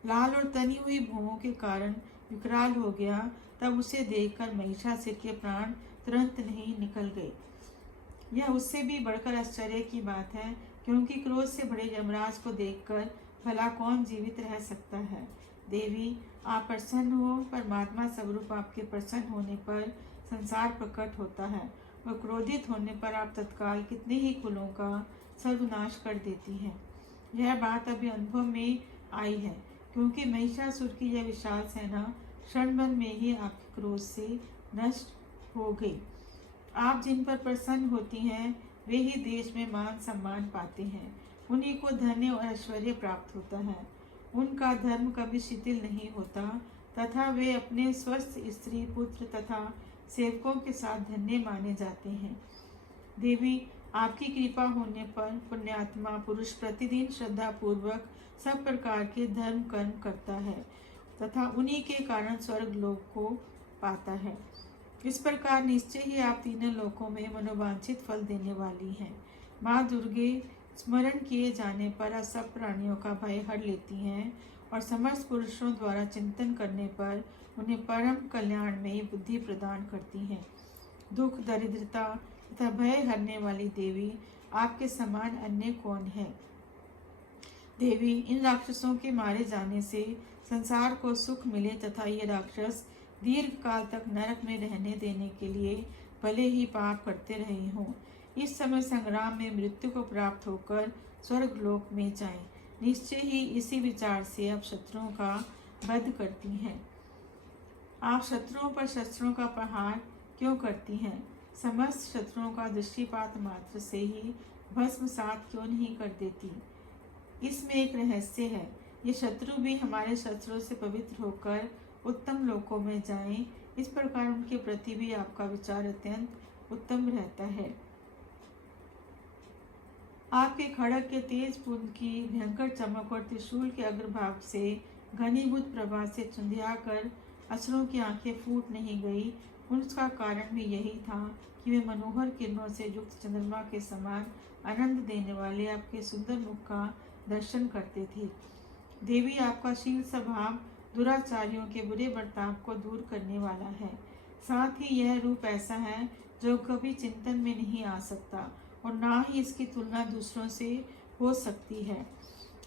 लाल और तनी हुई भूमों के कारण विकराल हो गया, तब उसे देखकर महिषासुर के प्राण तुरंत नहीं निकल गए। यह उससे भी बढ़कर आश्चर्य की बात है, क्योंकि क्रोध से बड़े यमराज को देखकर भला कौन जीवित रह सकता है। देवी, आप प्रसन्न हो। परमात्मा स्वरूप आपके प्रसन्न होने पर संसार प्रकट होता है और क्रोधित होने पर आप तत्काल कितने ही कुलों का सर्वनाश कर देती हैं। यह बात अभी अनुभव में आई है, क्योंकि महिषासुर की यह विशाल सेना क्षणभर में ही आपके क्रोध से नष्ट हो गई। आप जिन पर प्रसन्न होती हैं, वे ही देश में मान सम्मान पाते हैं। उन्हीं को धन्य और ऐश्वर्य प्राप्त होता है। उनका धर्म कभी शिथिल नहीं होता तथा वे अपने स्वस्थ स्त्री, पुत्र तथा सेवकों के साथ धन्य माने जाते हैं। देवी, आपकी कृपा होने पर पुण्यात्मा पुरुष प्रतिदिन श्रद्धा पूर्वक सब प्रकार के धर्म कर्म करता है तथा उन्हीं के कारण स्वर्ग लोक को पाता है। इस प्रकार निश्चय ही आप तीनों लोकों में मनोवांछित फल देने वाली हैं। माँ दुर्गे स्मरण किए जाने पर सब प्राणियों का भय हर लेती हैं और समस्त पुरुषों द्वारा चिंतन करने पर उन्हें परम कल्याणमयी बुद्धि प्रदान करती हैं। दुख, दरिद्रता तथा भय हरने वाली देवी, आपके समान अन्य कौन है। देवी, इन राक्षसों के मारे जाने से संसार को सुख मिले तथा ये राक्षस दीर्घ काल तक नरक में रहने देने के लिए भले ही पाप करते रहे हों, इस समय संग्राम में मृत्यु को प्राप्त होकर स्वर्गलोक में जाएं। निश्चय ही इसी विचार से आप शत्रुओं का वध करती हैं। आप शत्रुओं पर शस्त्रों का प्रहार क्यों करती हैं? समस्त शत्रुओं का दृष्टिपात मात्र से ही भस्मसात क्यों नहीं कर देती? इसमें एक रहस्य है। ये शत्रु भी हमारे शस्त्रों से पवित्र होकर उत्तम लोकों में जाएं, इस प्रकार उनके प्रति भी आपका विचार अत्यंत उत्तम रहता है। आपके खड़ग के तेज पुंज की भयंकर चमक और त्रिशूल के अग्रभाग से घनीभूत प्रभा से चुंधिया कर असुरों की आंखें फूट नहीं गई, उसका कारण भी यही था कि वे मनोहर किरणों से युक्त चंद्रमा के समान आनंद देने वाले आपके सुंदर मुख का दर्शन करते थे। देवी, आपका शील स्वभाव दुराचारियों के बुरे बर्ताव को दूर करने वाला है। साथ ही यह रूप ऐसा है जो कभी चिंतन में नहीं आ सकता और ना ही इसकी तुलना दूसरों से हो सकती है।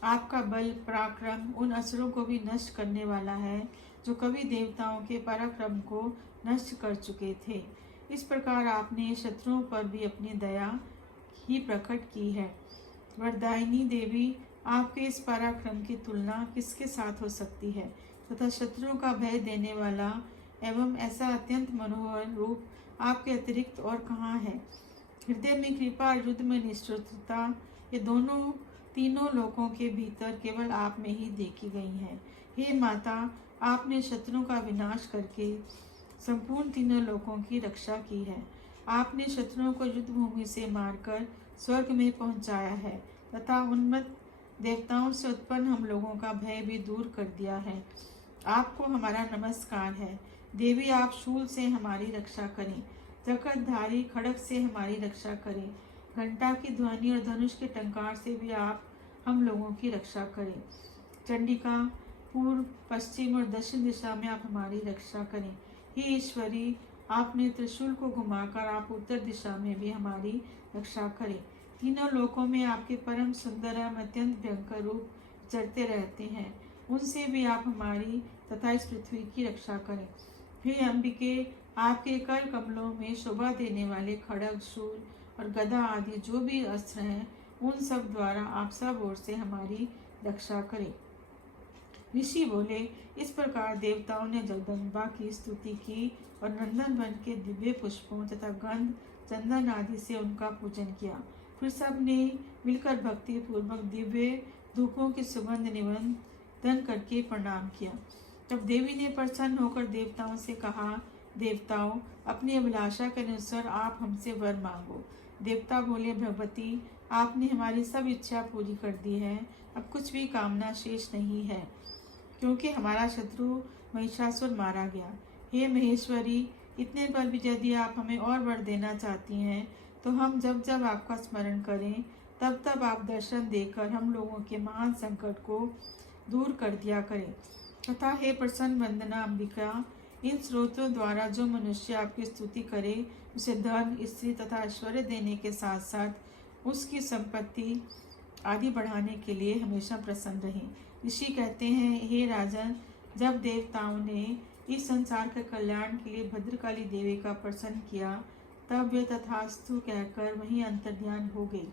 आपका बल पराक्रम उन असुरों को भी नष्ट करने वाला है जो कभी देवताओं के पराक्रम को नष्ट कर चुके थे। इस प्रकार आपने शत्रुओं पर भी अपनी दया ही प्रकट की है। वरदायिनी देवी, आपके इस पराक्रम की तुलना किसके साथ हो सकती है तथा शत्रुओं का भय देने वाला एवं ऐसा अत्यंत मनोहर रूप आपके अतिरिक्त और कहाँ है। हृदय में कृपा और युद्ध में निष्ठुरता, ये दोनों तीनों लोकों के भीतर केवल आप में ही देखी गई हैं। हे माता, आपने शत्रुओं का विनाश करके संपूर्ण तीनों लोकों की रक्षा की है। आपने शत्रुओं को युद्ध भूमि से मारकर स्वर्ग में पहुंचाया है तथा उन्मत्त देवताओं से उत्पन्न हम लोगों का भय भी दूर कर दिया है। आपको हमारा नमस्कार है। देवी, आप शूल से हमारी रक्षा करें, जगतधारी खड़ग से हमारी रक्षा करें, घंटा की ध्वनि और धनुष के टंकार से भी आप हम लोगों की रक्षा करें। चंडिका, पूर्व पश्चिम और दक्षिण दिशा में आप हमारी रक्षा करें। हे ईश्वरी, आपने त्रिशूल को घुमाकर आप उत्तर दिशा में भी हमारी रक्षा करें। तीनों लोकों में आपके परम सुंदर एवं अत्यंत भयंकर रूप चलते रहते हैं, उनसे भी आप हमारी तथा इस पृथ्वी की रक्षा करें। हे अंबिके, आपके कर कमलों में शोभा देने वाले खड़ग, शूल और गदा आदि जो भी अस्त्र हैं, उन सब द्वारा आप सब ओर से हमारी रक्षा करें। ऋषि बोले, इस प्रकार देवताओं ने जगदम्बा की स्तुति की और नंदन वन के दिव्य पुष्पों तथा गंध, चंदन आदि से उनका पूजन किया। फिर सब ने मिलकर भक्ति पूर्वक दिव्य धूपों की सुगंध निवेदन करके प्रणाम किया। तब देवी ने प्रसन्न होकर देवताओं से कहा, देवताओं, अपनी अभिलाषा के अनुसार आप हमसे वर मांगो। देवता बोले, भगवती, आपने हमारी सब इच्छा पूरी कर दी है, अब कुछ भी कामना शेष नहीं है, क्योंकि हमारा शत्रु महिषासुर मारा गया। हे महेश्वरी, इतने पर भी यदि आप हमें और वर देना चाहती हैं तो हम जब जब आपका स्मरण करें तब तब आप दर्शन देकर हम लोगों के महान संकट को दूर कर दिया करें। तथा हे प्रसन्न वंदना अंबिका, इन स्रोतों द्वारा जो मनुष्य आपकी स्तुति करे उसे धन, स्त्री तथा ऐश्वर्य देने के साथ साथ उसकी संपत्ति आदि बढ़ाने के लिए हमेशा प्रसन्न रहें। ऋषि कहते हैं, हे राजन, जब देवताओं ने इस संसार के कल्याण के लिए भद्रकाली देवी का प्रसन्न किया तब वे तथास्तु कहकर वहीं अंतर्ध्यान हो गई।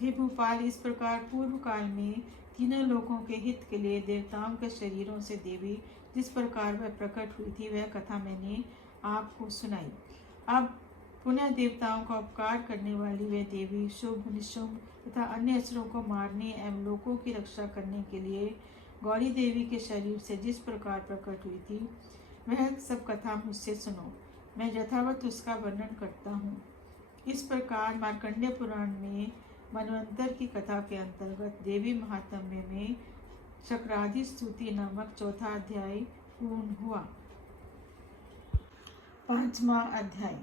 हे भूपाल, इस प्रकार पूर्व काल में तीनों लोगों के हित के लिए देवताओं के शरीरों से देवी जिस प्रकार वह प्रकट हुई थी वह कथा मैंने आपको सुनाई। अब पुनः देवताओं का उपकार करने वाली वह देवी शुभ, निशुंभ तथा अन्य असुरों को मारने एवं लोकों की रक्षा करने के लिए गौरी देवी के शरीर से जिस प्रकार प्रकट हुई थी वह सब कथा मुझसे सुनो, मैं यथावत उसका वर्णन करता हूँ। इस प्रकार मार्कंडेय पुराण में मनवंतर की कथा के अंतर्गत देवी महात्म्य में शक्रादि स्तुति नामक चौथा अध्याय पूर्ण हुआ। 5वां अध्याय।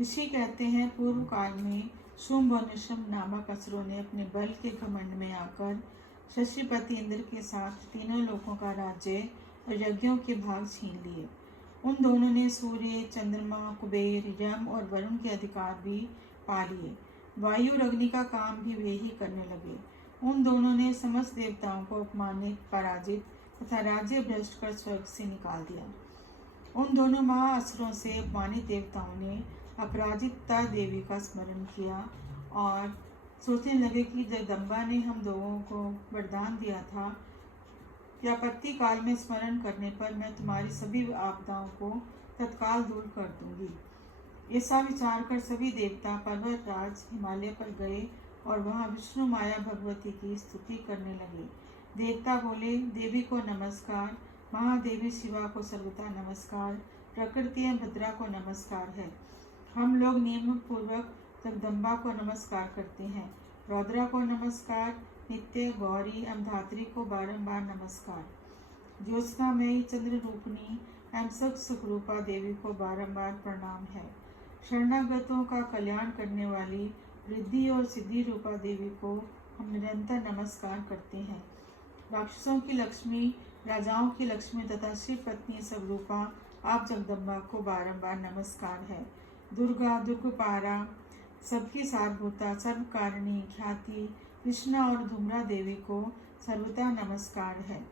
ऋषि कहते हैं, पूर्व काल में शुंभ और निशुंभ नामक असुरों ने अपने बल के घमंड में आकर शशिपति इंद्र के साथ तीनों लोकों का राज्य और यज्ञों के भाग छीन लिए। उन दोनों ने सूर्य, चंद्रमा, कुबेर, यम और वरुण के अधिकार भी पा लिए। वायु और अग्नि का काम भी वे ही करने लगे। उन दोनों ने समस्त देवताओं को अपमानित, पराजित तथा राज्य भ्रष्ट कर स्वर्ग से निकाल दिया। उन दोनों महाअसुरों से अपमानित देवताओं ने अपराजिता देवी का स्मरण किया और सोचने लगे कि जगदम्बा ने हम दोनों को वरदान दिया था कि आपत्ति काल में स्मरण करने पर मैं तुम्हारी सभी आपदाओं को तत्काल दूर कर दूंगी। ऐसा विचार कर सभी देवता पर्वतराज हिमालय पर गए और वहां विष्णु माया भगवती की स्तुति करने लगे। देवता बोले, देवी को नमस्कार, महादेवी शिवा को सर्वथा नमस्कार, प्रकृति एवं भद्रा को नमस्कार है। हम लोग नियम पूर्वक जगदम्बा को नमस्कार करते हैं। रौद्रा को नमस्कार, नित्य, गौरी एवं धात्री को बारंबार नमस्कार। ज्योत्सनामयी, चंद्र रूपणी एवं सब सुखरूपा देवी को बारंबार प्रणाम है। शरणागतों का कल्याण करने वाली रिद्धि और सिद्धि रूपा देवी को हम निरंतर नमस्कार करते हैं। राक्षसों की लक्ष्मी, राजाओं की लक्ष्मी तथा शिव पत्नी स्वरूपा आप जगदम्बा को बारंबार नमस्कार है। दुर्गा, दुर्गपारा, सबकी सारभूता, सर्वकारिणी, ख्याति, कृष्णा और धूम्रा देवी को सर्वथा नमस्कार है।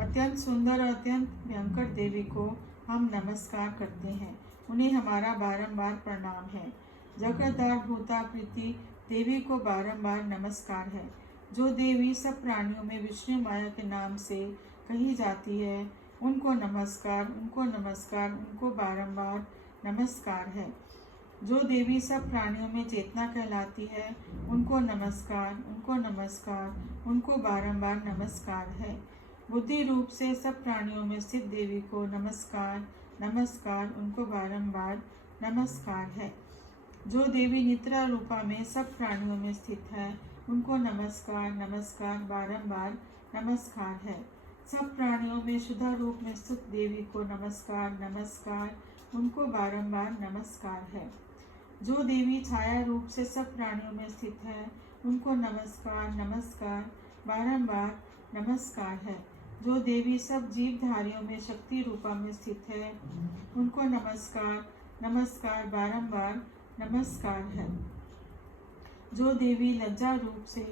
अत्यंत सुंदर और अत्यंत भयंकर देवी को हम नमस्कार करते हैं, उन्हें हमारा बारंबार प्रणाम है। जगदार भूताकृति देवी को बारंबार नमस्कार है। जो देवी सब प्राणियों में विष्णु माया के नाम से कही जाती है, उनको नमस्कार, उनको नमस्कार, उनको बारंबार नमस्कार है। जो देवी सब प्राणियों में चेतना कहलाती है, उनको नमस्कार, उनको नमस्कार, उनको बारंबार नमस्कार है। बुद्धि रूप से सब प्राणियों में स्थित देवी को नमस्कार, नमस्कार, उनको बारंबार नमस्कार है। जो देवी निद्रा रूपा में सब प्राणियों में स्थित है, उनको नमस्कार, नमस्कार, बारंबार नमस्कार है। सब प्राणियों में शुद्ध रूप में स्थित देवी को नमस्कार, नमस्कार, उनको बारंबार नमस्कार है। जो देवी छाया रूप से सब प्राणियों में स्थित है, उनको नमस्कार, नमस्कार, बारंबार नमस्कार है। जो देवी सब जीवधारियों में शक्ति रूपा में स्थित है, उनको नमस्कार, नमस्कार, बारंबार नमस्कार है। जो देवी लज्जा रूप से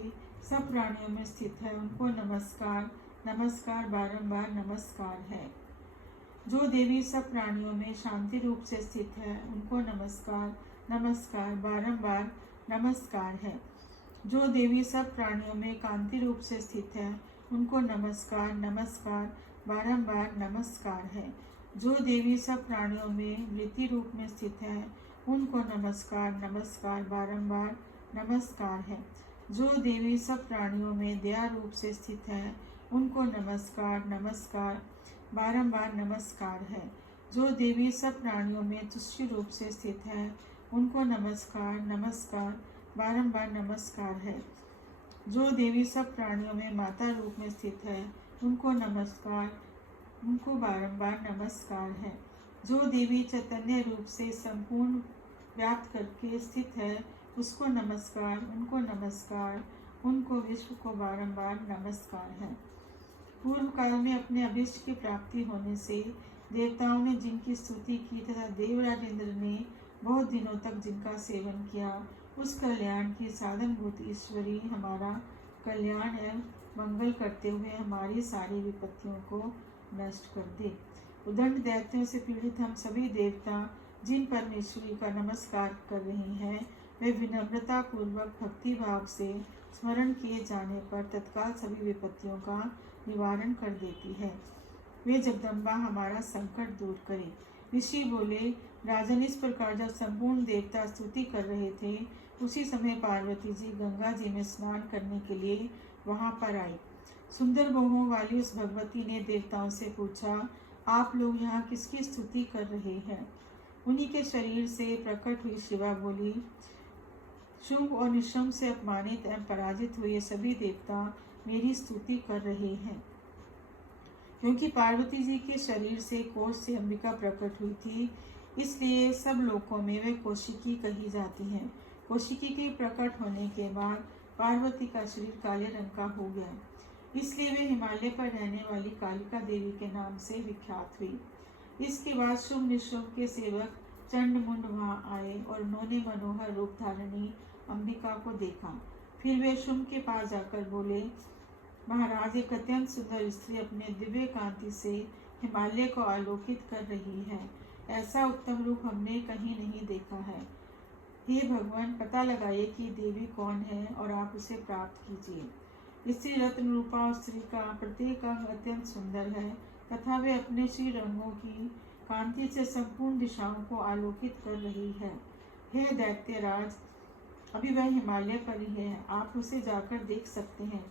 सब प्राणियों में स्थित है, उनको नमस्कार, नमस्कार, बारंबार नमस्कार है। जो देवी सब प्राणियों में शांति रूप से स्थित है, उनको नमस्कार, नमस्कार, बारंबार नमस्कार है। जो देवी सब प्राणियों में कांति रूप से स्थित है, उनको नमस्कार, नमस्कार, बारंबार नमस्कार है। जो देवी सब प्राणियों में वृत्ति रूप में स्थित है, उनको नमस्कार, नमस्कार, बारंबार नमस्कार है। जो देवी सब प्राणियों में दया रूप से स्थित है, उनको नमस्कार, नमस्कार, बारंबार नमस्कार है। जो देवी सब प्राणियों में तुष्टि रूप से स्थित है, उनको नमस्कार, नमस्कार, बारंबार नमस्कार है। जो देवी सब प्राणियों में माता रूप में स्थित है, उनको नमस्कार, उनको बारंबार नमस्कार है। जो देवी चैतन्य रूप से संपूर्ण व्याप्त करके स्थित है, उसको नमस्कार, उनको नमस्कार, उनको विश्व को बारंबार नमस्कार है। पूर्व काल में अपने अभिष्ट की प्राप्ति होने से देवताओं ने जिनकी स्तुति की तथा देवराजेंद्र ने बहुत दिनों तक जिनका सेवन किया, उस कल्याण की साधनभूत ईश्वरी हमारा कल्याण एवं मंगल करते हुए हमारी सारी विपत्तियों को नष्ट कर दे। उदंड दैत्यों से पीड़ित हम सभी देवता जिन परमेश्वरी का नमस्कार कर रही हैं, वे विनम्रता पूर्वक भक्ति भाव से स्मरण किए जाने पर तत्काल सभी विपत्तियों का निवारण कर देती है। वे जगदम्बा हमारा संकट दूर करे। ऋषि बोले, राजन इस प्रकार जब संपूर्ण देवता स्तुति कर रहे थे, उसी समय पार्वती जी गंगा जी में स्नान करने के लिए वहां पर आई। सुंदर बाहों वाली उस भगवती ने देवताओं से पूछा, आप लोग यहाँ किसकी स्तुति कर रहे हैं? उन्हीं के शरीर से प्रकट हुई शिवा बोली, शुंभ और निशुंभ से अपमानित एवं पराजित हुए सभी देवता मेरी स्तुति कर रहे हैं। क्योंकि पार्वती जी के शरीर से कोष से अंबिका प्रकट हुई थी, इसलिए सब लोकों में वे कौशिकी कही जाती हैं। कौशिकी के प्रकट होने के बाद पार्वती का शरीर काले रंग का हो गया, इसलिए वे हिमालय पर रहने वाली कालिका देवी के नाम से विख्यात हुई। इसके बाद शुंभ निशुंभ के सेवक चंडमुंड वहाँ आए और उन्होंने मनोहर रूप धारणी अंबिका को देखा। फिर वे शुंभ के पास जाकर बोले, महाराज, एक अत्यंत सुंदर स्त्री अपने दिव्य कांति से हिमालय को आलोकित कर रही है। ऐसा उत्तम रूप हमने कहीं नहीं देखा है। हे भगवान, पता लगाइए कि देवी कौन है और आप उसे प्राप्त कीजिए। स्त्री रत्न रूपा और स्त्री का प्रत्येक अंग अत्यंत सुंदर है तथा वे अपने श्री रंगों की कांति से संपूर्ण दिशाओं को आलोकित कर रही है। हे दैत्यराज, अभी वह हिमालय पर ही है, आप उसे जाकर देख सकते हैं।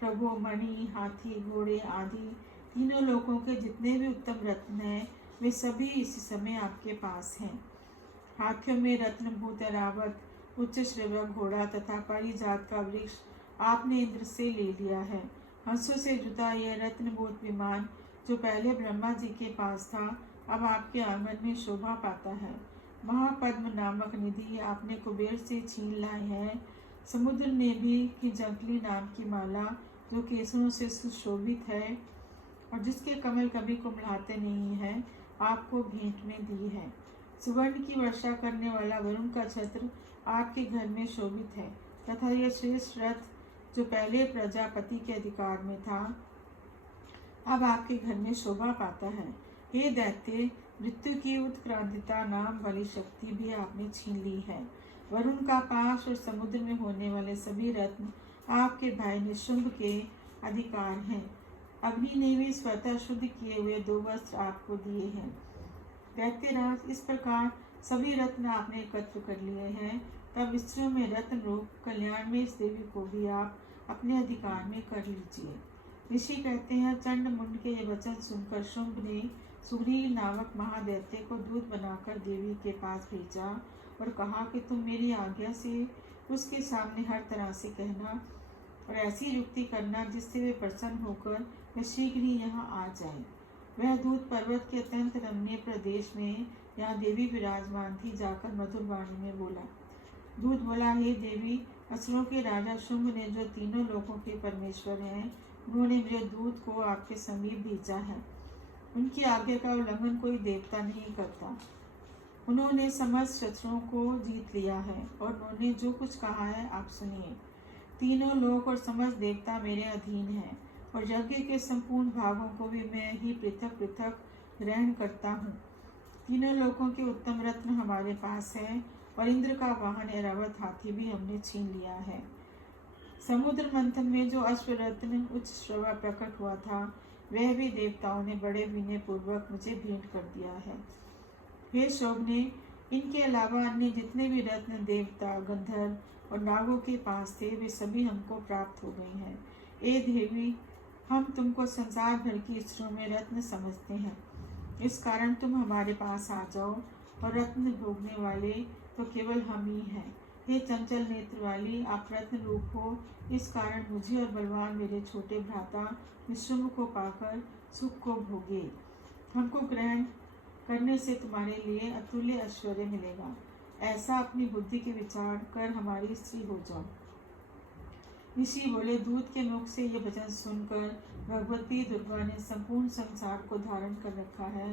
प्रभु, मणि, हाथी, घोड़े आदि तीनों लोकों के जितने भी उत्तम रत्न हैं, वे सभी इसी समय आपके पास हैं। हाथियों में रत्नभूत ऐरावत, उच्च श्रव्य घोड़ा तथा पारिजात का वृक्ष आपने इंद्र से ले लिया है। हंसों से जुता यह रत्नभूत विमान जो पहले ब्रह्मा जी के पास था, अब आपके आंगन में शोभा पाता है। महापद्म नामक निधि आपने कुबेर से छीन लाई है। समुद्र ने भी की जंगली नाम की माला जो केसरों से सुशोभित है और जिसके कमल कभी कुमलाते नहीं हैं, आपको भेंट में दी है। सुवर्ण की वर्षा करने वाला वरुण का छत्र आपके घर में शोभित है तथा यह श्रेष्ठ रथ जो पहले प्रजापति के अधिकार में था अब आपके घर में शोभा पाता है। हे दैत्य, मृत्यु की उत्क्रांतिता नाम वाली शक्ति भी आपने छीन ली है। वरुण का पाश और समुद्र में होने वाले सभी रत्न आपके भाई निशुंभ के अधिकार हैं। अग्नि ने भी स्वतः शुद्ध किए हुए 2 वस्त्र आपको दिए हैं। दैत्यराज, इस प्रकार सभी रत्न आपने एकत्र कर लिए हैं, तब स्त्रियों में रत्न रूप कल्याण में इस देवी को भी आप अपने अधिकार में कर लीजिए। ऋषि कहते हैं, चंड मुंड के ये वचन सुनकर शुंभ ने सुग्रीव नामक महादैत्य को दूत बनाकर देवी के पास भेजा और कहा कि तुम मेरी आज्ञा से उसके सामने हर तरह से कहना और ऐसी युक्ति करना जिससे वे प्रसन्न होकर वह शीघ्र ही यहाँ आ जाए। वह दूत पर्वत के अत्यंत रमणीय प्रदेश में यहाँ देवी विराजमान थी जाकर मधुर वाणी में बोला। दूत बोला, हे देवी, असुरों के राजा शुंभ ने जो तीनों लोकों के परमेश्वर हैं, उन्होंने मेरे दूत को आपके समीप भेजा है। उनकी आज्ञा का उल्लंघन कोई देवता नहीं करता। उन्होंने समस्त शत्रुओं को जीत लिया है और उन्होंने जो कुछ कहा है आप सुनिए। तीनों लोक और समस्त देवता मेरे अधीन हैं और यज्ञ के संपूर्ण भागों को भी मैं ही पृथक पृथक ग्रहण करता हूँ। तीनों लोकों के उत्तम रत्न हमारे पास है और इंद्र का वाहन ऐरावत हाथी भी हमने छीन लिया है। समुद्र मंथन में जो अश्वरत्न उच्च श्रवा प्रकट हुआ था, वह भी देवताओं ने बड़े विनय पूर्वक मुझे भेंट कर दिया है। हे शोभने, इनके अलावा अन्य जितने भी रत्न देवता, गंधर्व और नागों के पास थे, वे सभी हमको प्राप्त हो गए हैं। ए देवी, हम तुमको संसार भर की स्त्रियों में रत्न समझते हैं, इस कारण तुम हमारे पास आ जाओ और रत्न भोगने वाले तो केवल हम ही हैं। हे चंचल नेत्र वाली, आप रत्न रूप हो, इस कारण मुझे और बलवान मेरे छोटे भ्राता निशुंभ को पाकर सुख को भोगे। हमको ग्रहण करने से तुम्हारे लिए अतुल्य ऐश्वर्य मिलेगा। ऐसा अपनी बुद्धि के विचार कर हमारी स्त्री हो जाओ। ऋषि बोले, दूत के मुख से ये वचन सुनकर भगवती दुर्गा ने संपूर्ण संसार को धारण कर रखा है।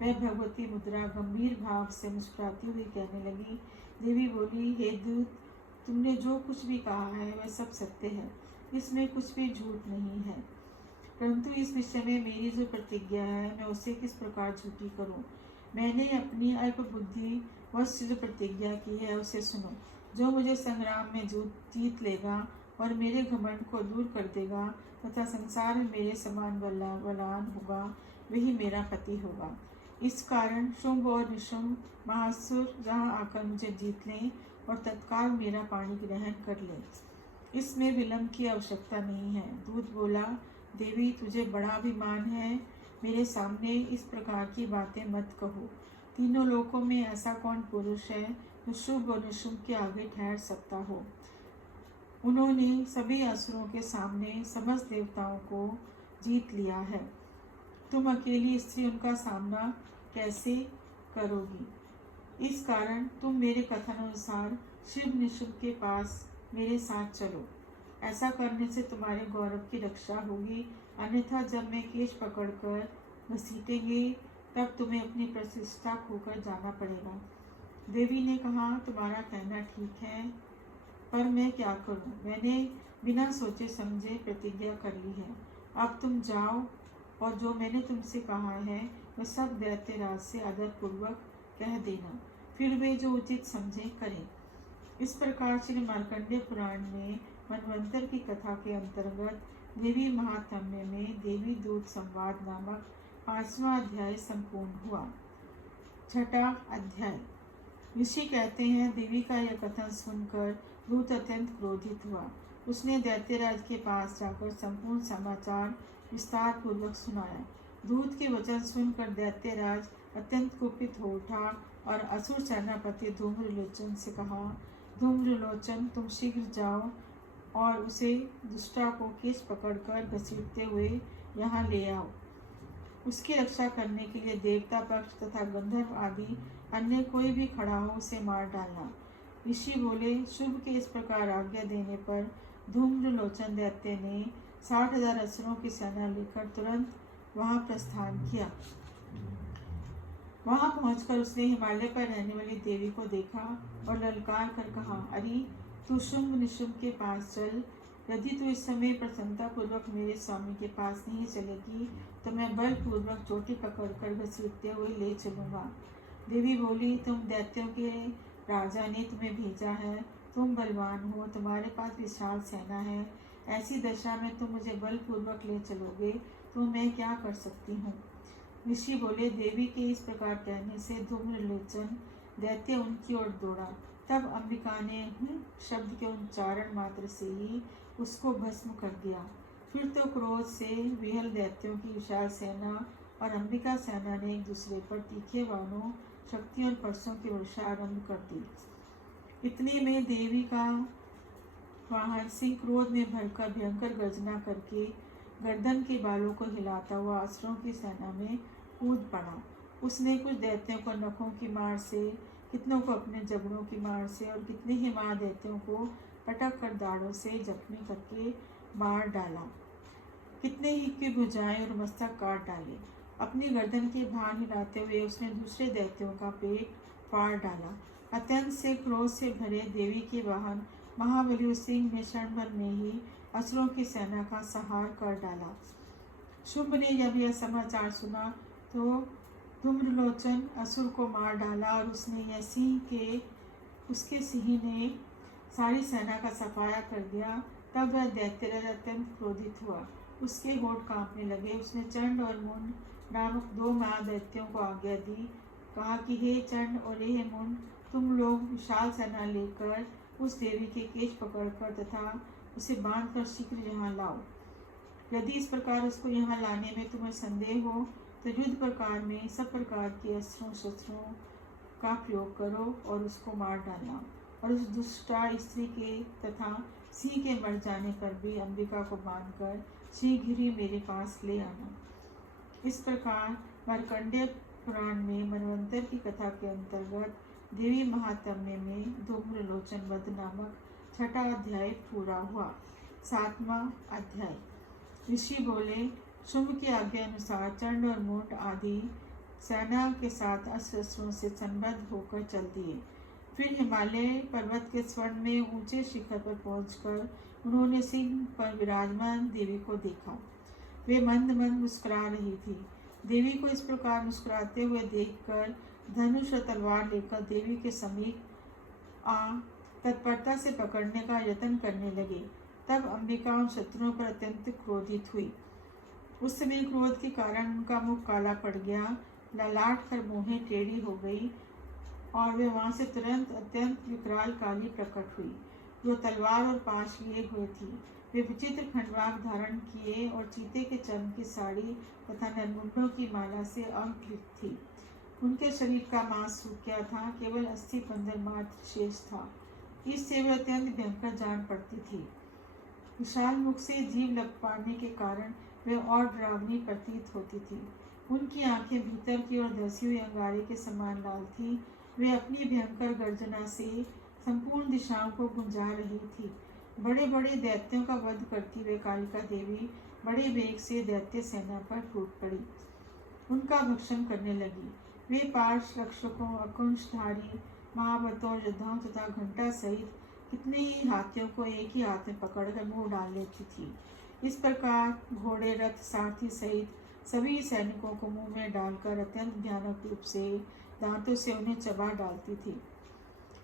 वह भगवती मुद्रा गंभीर भाव से मुस्कुराती हुई कहने लगी। देवी बोली, हे दूत, तुमने जो कुछ भी कहा है वह सब सत्य है, इसमें कुछ भी झूठ नहीं है। परंतु इस विषय में मेरी जो प्रतिज्ञा है, मैं उसे किस प्रकार झूठी करूं? मैंने अपनी अल्प बुद्धि वश जो प्रतिज्ञा की है उसे सुनो। जो मुझे संग्राम में जीत लेगा और मेरे घमंड को दूर कर देगा तथा संसार में मेरे समान बलवान होगा, वही मेरा पति होगा। इस कारण शुंभ और निशुंभ महासुर जहाँ आकर मुझे जीत लें और तत्काल मेरा पाणी ग्रहण कर लें। इसमें विलंब की आवश्यकता नहीं है। दूत बोला, देवी, तुझे बड़ा अभिमान है, मेरे सामने इस प्रकार की बातें मत कहो। तीनों लोकों में ऐसा कौन पुरुष है जो शुभ और निशुंभ के आगे ठहर सकता हो? उन्होंने सभी असुरों के सामने समस्त देवताओं को जीत लिया है। तुम अकेली स्त्री उनका सामना कैसे करोगी? इस कारण तुम मेरे कथन अनुसार शिव निशुंभ के पास मेरे साथ चलो। ऐसा करने से तुम्हारे गौरव की रक्षा होगी, अन्यथा जब मैं केश पकड़कर घसीटेंगे तब तुम्हें अपनी प्रतिष्ठा खोकर जाना पड़ेगा। देवी ने कहा, तुम्हारा कहना ठीक है, पर मैं क्या करूं? मैंने बिना सोचे समझे प्रतिज्ञा कर ली है। अब तुम जाओ और जो मैंने तुमसे कहा है वह सब दैत्यराज से आदरपूर्वक कह देना, फिर वे जो उचित समझे करें। इस प्रकार श्री मार्कंडेय पुराण में मनवंतर की कथा के अंतर्गत देवी महात्म्य में देवी दूत संवाद नामक 5वां अध्याय संपूर्ण हुआ। 6वां अध्याय। ऋषि कहते हैं, देवी का यह कथन सुनकर दूत अत्यंत क्रोधित हुआ। उसने दैत्यराज के पास जाकर संपूर्ण समाचार विस्तार पूर्वक सुनाया। दूत के वचन सुनकर दैत्यराज अत्यंत कुपित हो उठा और असुर सेनापति धूम्रलोचन से कहा, धूम्रलोचन, तुम शीघ्र जाओ और उसे दुष्टा को केश पकड़कर घसीटते हुए यहाँ ले आओ। उसकी रक्षा करने के लिए देवता पक्ष तथा गंधर्व आदि अन्य कोई भी खड़ा हो उसे मार डालना। ऋषि बोले, शुभ के इस प्रकार आज्ञा देने पर धूम्रलोचन दैत्य ने 60,000 असुरों की सेना लेकर तुरंत वहां प्रस्थान किया। वहां पहुंचकर उसने हिमालय पर रहने वाली देवी को देखा और ललकार कर कहा, अरे तू शुंभ निशुंभ के पास चल। यदि तू इस समय प्रसन्नता पूर्वक मेरे स्वामी के पास नहीं चलेगी तो मैं बलपूर्वक चोटी पकड़कर घसीटते हुए ले चलूंगा। देवी बोली, तुम दैत्यों के राजा ने तुम्हें भेजा है, तुम बलवान हो, तुम्हारे पास विशाल सेना है, ऐसी दशा में तुम मुझे बलपूर्वक ले चलोगे तो मैं क्या कर सकती हूँ। ऋषि बोले, देवी के इस प्रकार कहने से धूम्रलोचन दैत्य उनकी ओर दौड़ा। तब अंबिका ने शब्द के उच्चारण मात्र से ही उसको भस्म कर दिया। फिर तो क्रोध से विहल दैत्यों की विशाल सेना और अंबिका सेना ने एक दूसरे पर तीखे बाणों, शक्ति और परसों की वर्षा आरंभ कर दी। इतने में देवी का वाहन सिंह क्रोध में भरकर भयंकर गर्जना करके गर्दन के बालों को हिलाता हुआ असुरों की सेना में कूद पड़ा। उसने कुछ दैत्यों को नखों की मार से, कितनों को अपने जबड़ों की मार से और कितने ही महादैत्यों को पटक कर दाढ़ों से जख्मी करके मार डाला। कितने ही की भुजाएं और मस्तक काट डाले। अपनी गर्दन के भार हिलाते हुए उसने दूसरे दैत्यों का पेट फाड़ डाला। अत्यंत से क्रोध से भरे देवी के वाहन महाबली सिंह ने क्षण भर में ही असुरों की सेना का संहार कर डाला। शुंभ ने जब यह समाचार सुना तो धूम्रलोचन असुर को मार डाला और उसके सिंह ने सारी सेना का सफाया कर दिया। तब वह दैत्यराज अत्यंत क्रोधित हुआ, उसके होठ कांपने लगे। उसने चंड और मुंड नामक 2 महादैत्यों को आज्ञा दी, कहा कि हे चंड और हे मुंड, तुम लोग विशाल सेना लेकर उस देवी के केश पकड़कर तथा उसे बांधकर शीघ्र यहाँ लाओ। यदि इस प्रकार उसको यहाँ लाने में तुम्हें संदेह हो तो युद्ध प्रकार में सब प्रकार के अस्त्रों शस्त्रों का प्रयोग करो और उसको मार डालना, और उस दुष्टा स्त्री के तथा सिंह के मर जाने पर भी अंबिका को बांधकर शीघ्र ही मेरे पास ले आना। इस प्रकार मार्कंडेय पुराण में मनवंतर की कथा के अंतर्गत देवी महात्म्य में धूम्रलोचन वध नामक 6वां अध्याय पूरा हुआ। 7वां अध्याय। ऋषि बोले, शुंभ की आज्ञा अनुसार चंड और मुंड आदि सेना के साथ अस्त्रों से संबद्ध होकर चल दिए। फिर हिमालय पर्वत के स्वर्ण में ऊंचे शिखर पर पहुंचकर उन्होंने सिंह पर विराजमान देवी को देखा। वे मंद मंद मुस्कुरा रही थी। देवी को इस प्रकार मुस्कुराते हुए देखकर धनुष और तलवार लेकर देवी के समीप आ तत्परता से पकड़ने का यत्न करने लगे। तब अंबिका उन शत्रुओं पर अत्यंत क्रोधित हुई। उस समय क्रोध के कारण उनका मुख काला पड़ गया, ललाट कर मुँहें टेढ़ी हो गई और वे वहां से तुरंत अत्यंत विकराल काली प्रकट हुई, जो तलवार और पाश लिए हुए थी। वे विचित्र खंडवाक धारण किए और चीते के चर्म की साड़ी तथा नरमुंडों की माला से अलंकृत थी। उनके शरीर का मांस सूख गया था, केवल अस्थि पंजर मात्र शेष था। इससे वे अत्यंत भयंकर जान पड़ती थी। विशाल मुख से जीव लग पाने के कारण वे और डरावनी प्रतीत होती थी। उनकी आंखें भीतर की ओर धसी हुई अंगारे के समान लाल थी। वे अपनी भयंकर गर्जना से संपूर्ण दिशाओं को गुंजा रही थी। बड़े बड़े दैत्यों का वध करती वे कालिका देवी बड़े वेग से दैत्य सेना पर टूट पड़ी, उनका भक्षण करने लगी। वे पार्श रक्षकों, अकुंशधारी महावतों, योद्धाओं तथा घंटा सहित कितने ही हाथियों को एक ही हाथ में पकड़कर मुंह डाल लेती थी। इस प्रकार घोड़े, रथ, सारथी सहित सभी सैनिकों को मुंह में डालकर अत्यंत भयानक रूप से दांतों से उन्हें चबा डालती थी।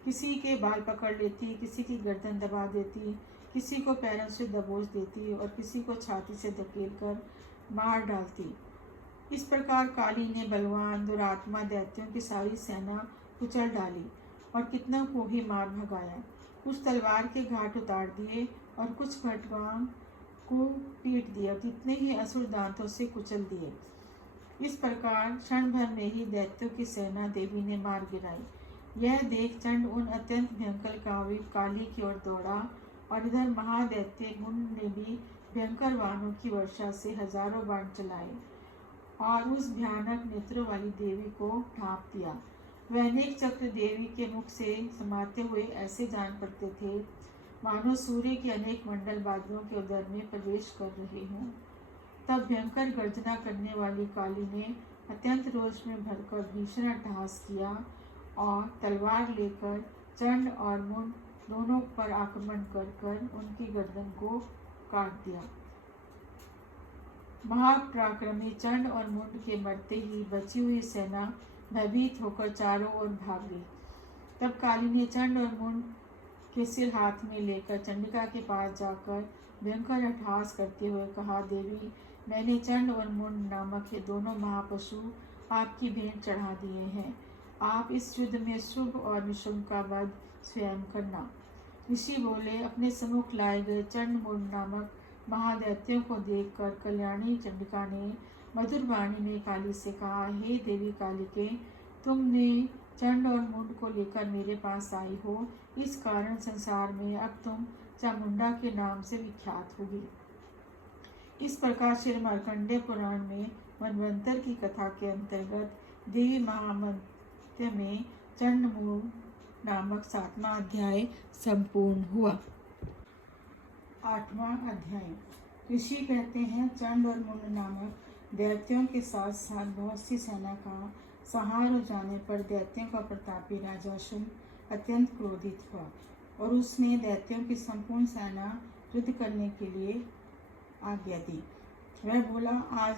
किसी के बाल पकड़ लेती, किसी की गर्दन दबा देती, किसी को पैरों से दबोच देती और किसी को छाती से धकेल कर मार डालती। इस प्रकार काली ने बलवान दुरात्मा दैत्यों की सारी सेना कुचल डाली और कितनों को ही मार भगाया। कुछ तलवार के घाट उतार दिए और कुछ खड्गाओं को पीट दिया, कितने ही असुर दांतों से कुचल दिए। इस प्रकार क्षण भर में ही दैत्यों की सेना देवी ने मार गिराई। यह देख चंड उन अत्यंत भयंकर काली की ओर दौड़ा और इधर महादैत्य मुंड ने भी भयंकर बाणों की वर्षा से हजारों बाण चलाए और उस भयानक नेत्रों वाली देवी को ढांप दिया। वह अनेक चक्र देवी के मुख से समाते हुए ऐसे जान पड़ते थे मानो सूर्य के अनेक मंडल बादलों के उदर में प्रवेश कर रहे हों। तब भयंकर गर्जना करने वाली काली ने अत्यंत रोष में भरकर भीषण अट्टहास किया और तलवार लेकर चंड और मुंड दोनों पर आक्रमण कर उनकी गर्दन को काट दिया। महापराक्रमी चंड और मुंड के मरते ही बची हुई सेना भयभीत होकर चारों ओर भाग गई। तब काली ने चंड और मुंड के सिर हाथ में लेकर चंडिका के पास जाकर भयंकर अट्टहास करते हुए कहा, देवी, मैंने चंड और मुंड नामक ये दोनों महापशु आपकी भेंट चढ़ा दिए हैं। आप इस युद्ध में शुभ और निशुंभ का वध स्वयं करना। ऋषि बोले, अपने सम्मुख लाए गए चंड मुंड नामक महादैत्यों को देखकर कल्याणी चंडिका ने मधुर वाणी में काली से कहा, हे देवी कालिके, तुमने चंड और मुंड को लेकर मेरे पास आई हो, इस कारण संसार में अब तुम चामुंडा के नाम से विख्यात होगी। इस प्रकार श्री मार्कंडेय पुराण में मनवंतर की कथा के अंतर्गत देवी महामंत्र में चंड मुंड नामक 7वां अध्याय संपूर्ण हुआ। 8वां अध्याय। ऋषि कहते हैं, चंड और मुंड नामक दैत्यों के साथ साथ बहुत सी सेना का संहार हो जाने पर दैत्यों का प्रतापी राजा शुंभ अत्यंत क्रोधित हुआ और उसने दैत्यों की संपूर्ण सेना युद्ध करने के लिए आज्ञा दी। वह बोला, आज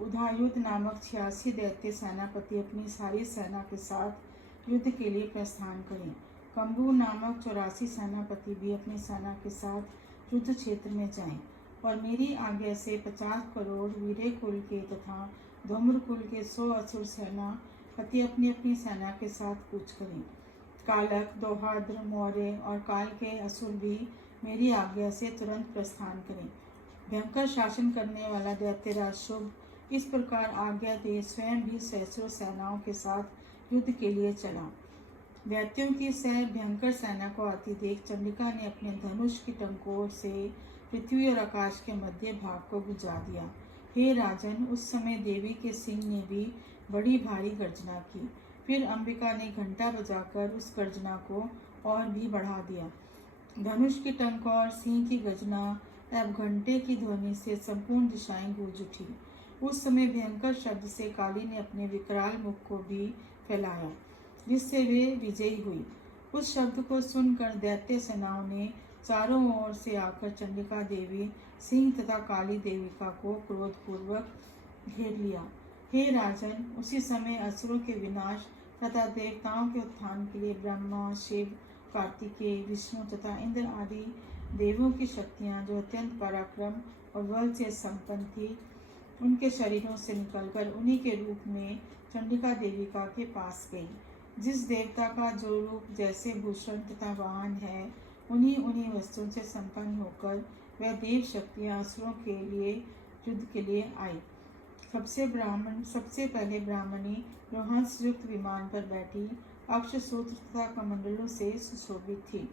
उधायुध नामक 86 दैत्य सेनापति अपनी सारी सेना के साथ युद्ध के लिए प्रस्थान करें। कंबू नामक 84 सेनापति भी अपनी सेना के साथ युद्ध क्षेत्र में जाएं और मेरी आज्ञा से 50 करोड़ वीरे कुल के तथा धूम्र कुल के 100 असुर सेनापति अपनी अपनी सेना के साथ कूच करें। कालक, दोहाद्र, मौर्य और काल के असुर भी मेरी आज्ञा से तुरंत प्रस्थान करें। भयंकर शासन करने वाला दैत्यराज शुभ इस प्रकार आज्ञा दे स्वयं भी सहस्रों सेनाओं के साथ युद्ध के लिए चला। दैत्यों की भयंकर सेना को आती देख चंडिका ने अपने धनुष की टंकोर से पृथ्वी और आकाश के मध्य भाग को बुझा दिया। हे राजन, उस समय देवी के सिंह ने भी बड़ी भारी गर्जना की। फिर अंबिका ने घंटा बजाकर उस गर्जना को और भी बढ़ा दिया। धनुष की टंकोर, सिंह की गर्जना तब घंटे की ध्वनि से संपूर्ण दिशाएं गूंज उठी। उस समय भयंकर शब्द से काली ने अपने विकराल मुख को भी फैलाया, जिससे वे विजयी हुई। उस शब्द को सुनकर दैत्य सेनाओं ने चारों ओर से आकर चंडिका देवी, सिंह तथा काली देविका को क्रोधपूर्वक घेर लिया। हे राजन, उसी समय असुरों के विनाश तथा देवताओं के उत्थान के लिए ब्रह्मा, शिव, कार्तिकेय, विष्णु तथा इंद्र आदि देवों की शक्तियाँ, जो अत्यंत पराक्रम और बल से संपन्न थी, उनके शरीरों से निकलकर उन्हीं के रूप में चंडिका देविका के पास गई। जिस देवता का जो रूप जैसे भूषण तथा वाहन है, उन्हीं वस्तुओं से संपन्न होकर वह देव शक्तियाँ असुरों के लिए युद्ध के लिए आई। सबसे पहले ब्राह्मणी जो हंस युक्त विमान पर बैठी अक्ष सूत्र तथा कमंडलों से सुशोभित थी,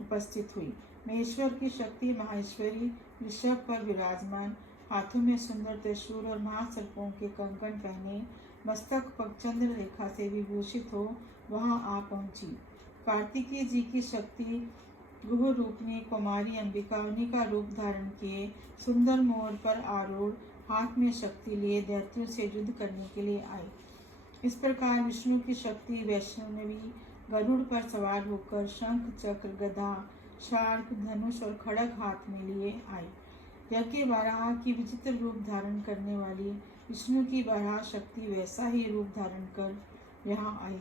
उपस्थित हुई। महेश्वर की शक्ति महाईश्वरी ऋषभ पर विराजमान, हाथों में सुंदर त्रिशूल और महासर्पों के कंकण पहने, मस्तक पर चंद्र रेखा से विभूषित हो वहां आ पहुंची। कार्तिकेय जी की शक्ति गुह रूपनी कुमारी अंबिका उन्हीं का रूप धारण किए सुंदर मोर पर आरूढ़, हाथ में शक्ति लिए दैत्यों से युद्ध करने के लिए आई। इस प्रकार विष्णु की शक्ति वैष्णवी गरुड़ पर सवार होकर शंख, चक्र, गदा, शार्क, धनुष और खड़ग हाथ में लिए आई। यज्ञ बारहा की विचित्र रूप धारण करने वाली विष्णु की बारहा शक्ति वैसा ही रूप धारण कर यहाँ आई।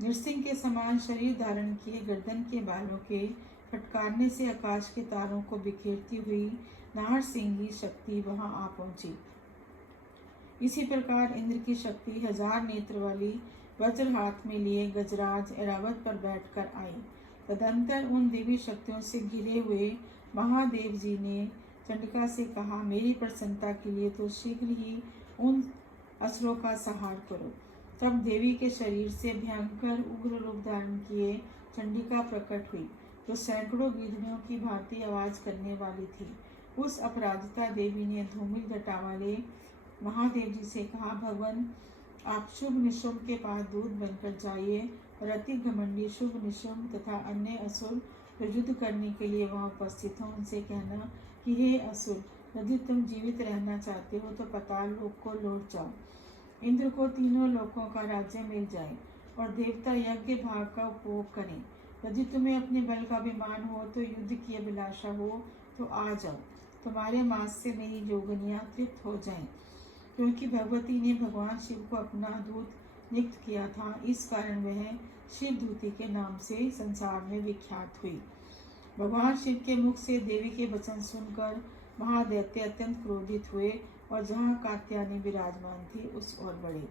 नृसिंह के समान शरीर धारण किए गर्दन के बालों के फटकारने से आकाश के तारों को बिखेरती हुई नारसिंगी शक्ति वहां आ पहुंची। इसी प्रकार इंद्र की शक्ति 1000 नेत्र वाली वज्र हाथ में लिए गजराज ऐरावत पर बैठकर आई। तदंतर उन देवी शक्तियों से घिरे हुए महादेव जी ने चंडिका से कहा, मेरी प्रसन्नता के लिए तो शीघ्र ही उन असुरों का संहार करो। तब देवी के शरीर से भयंकर उग्र रूप धारण किए चंडिका प्रकट हुई, जो सैकड़ों गीदड़ियों की भांति आवाज करने वाली थी। उस अपराजिता देवी ने धूमिल जटा वाले महादेव जी से कहा, भगवान आप शुभ निशुम्भ के पास दूत बनकर जाइए और अति घमंडी शुभ निशुम्भ तथा अन्य असुर जो युद्ध करने के लिए वहाँ उपस्थित हों उनसे कहना कि हे असुर, यदि तुम जीवित रहना चाहते हो तो पाताल लोक को लौट जाओ। इंद्र को तीनों लोकों का राज्य मिल जाए और देवता यज्ञ भाग का उपभोग करें। यदि तुम्हें अपने बल का अभिमान हो तो युद्ध की अभिलाषा हो तो आ जाओ, तुम्हारे मांस से मेरी जोगनियाँ तृप्त हो जाएं। क्योंकि भगवती ने भगवान शिव को अपना दूत नियुक्त किया था, इस कारण वह शिव दूती के नाम से संसार में विख्यात हुई। भगवान शिव के मुख से देवी के वचन सुनकर महादैत्य अत्यंत क्रोधित हुए और जहाँ कात्यायनी विराजमान थी उस ओर बढ़े।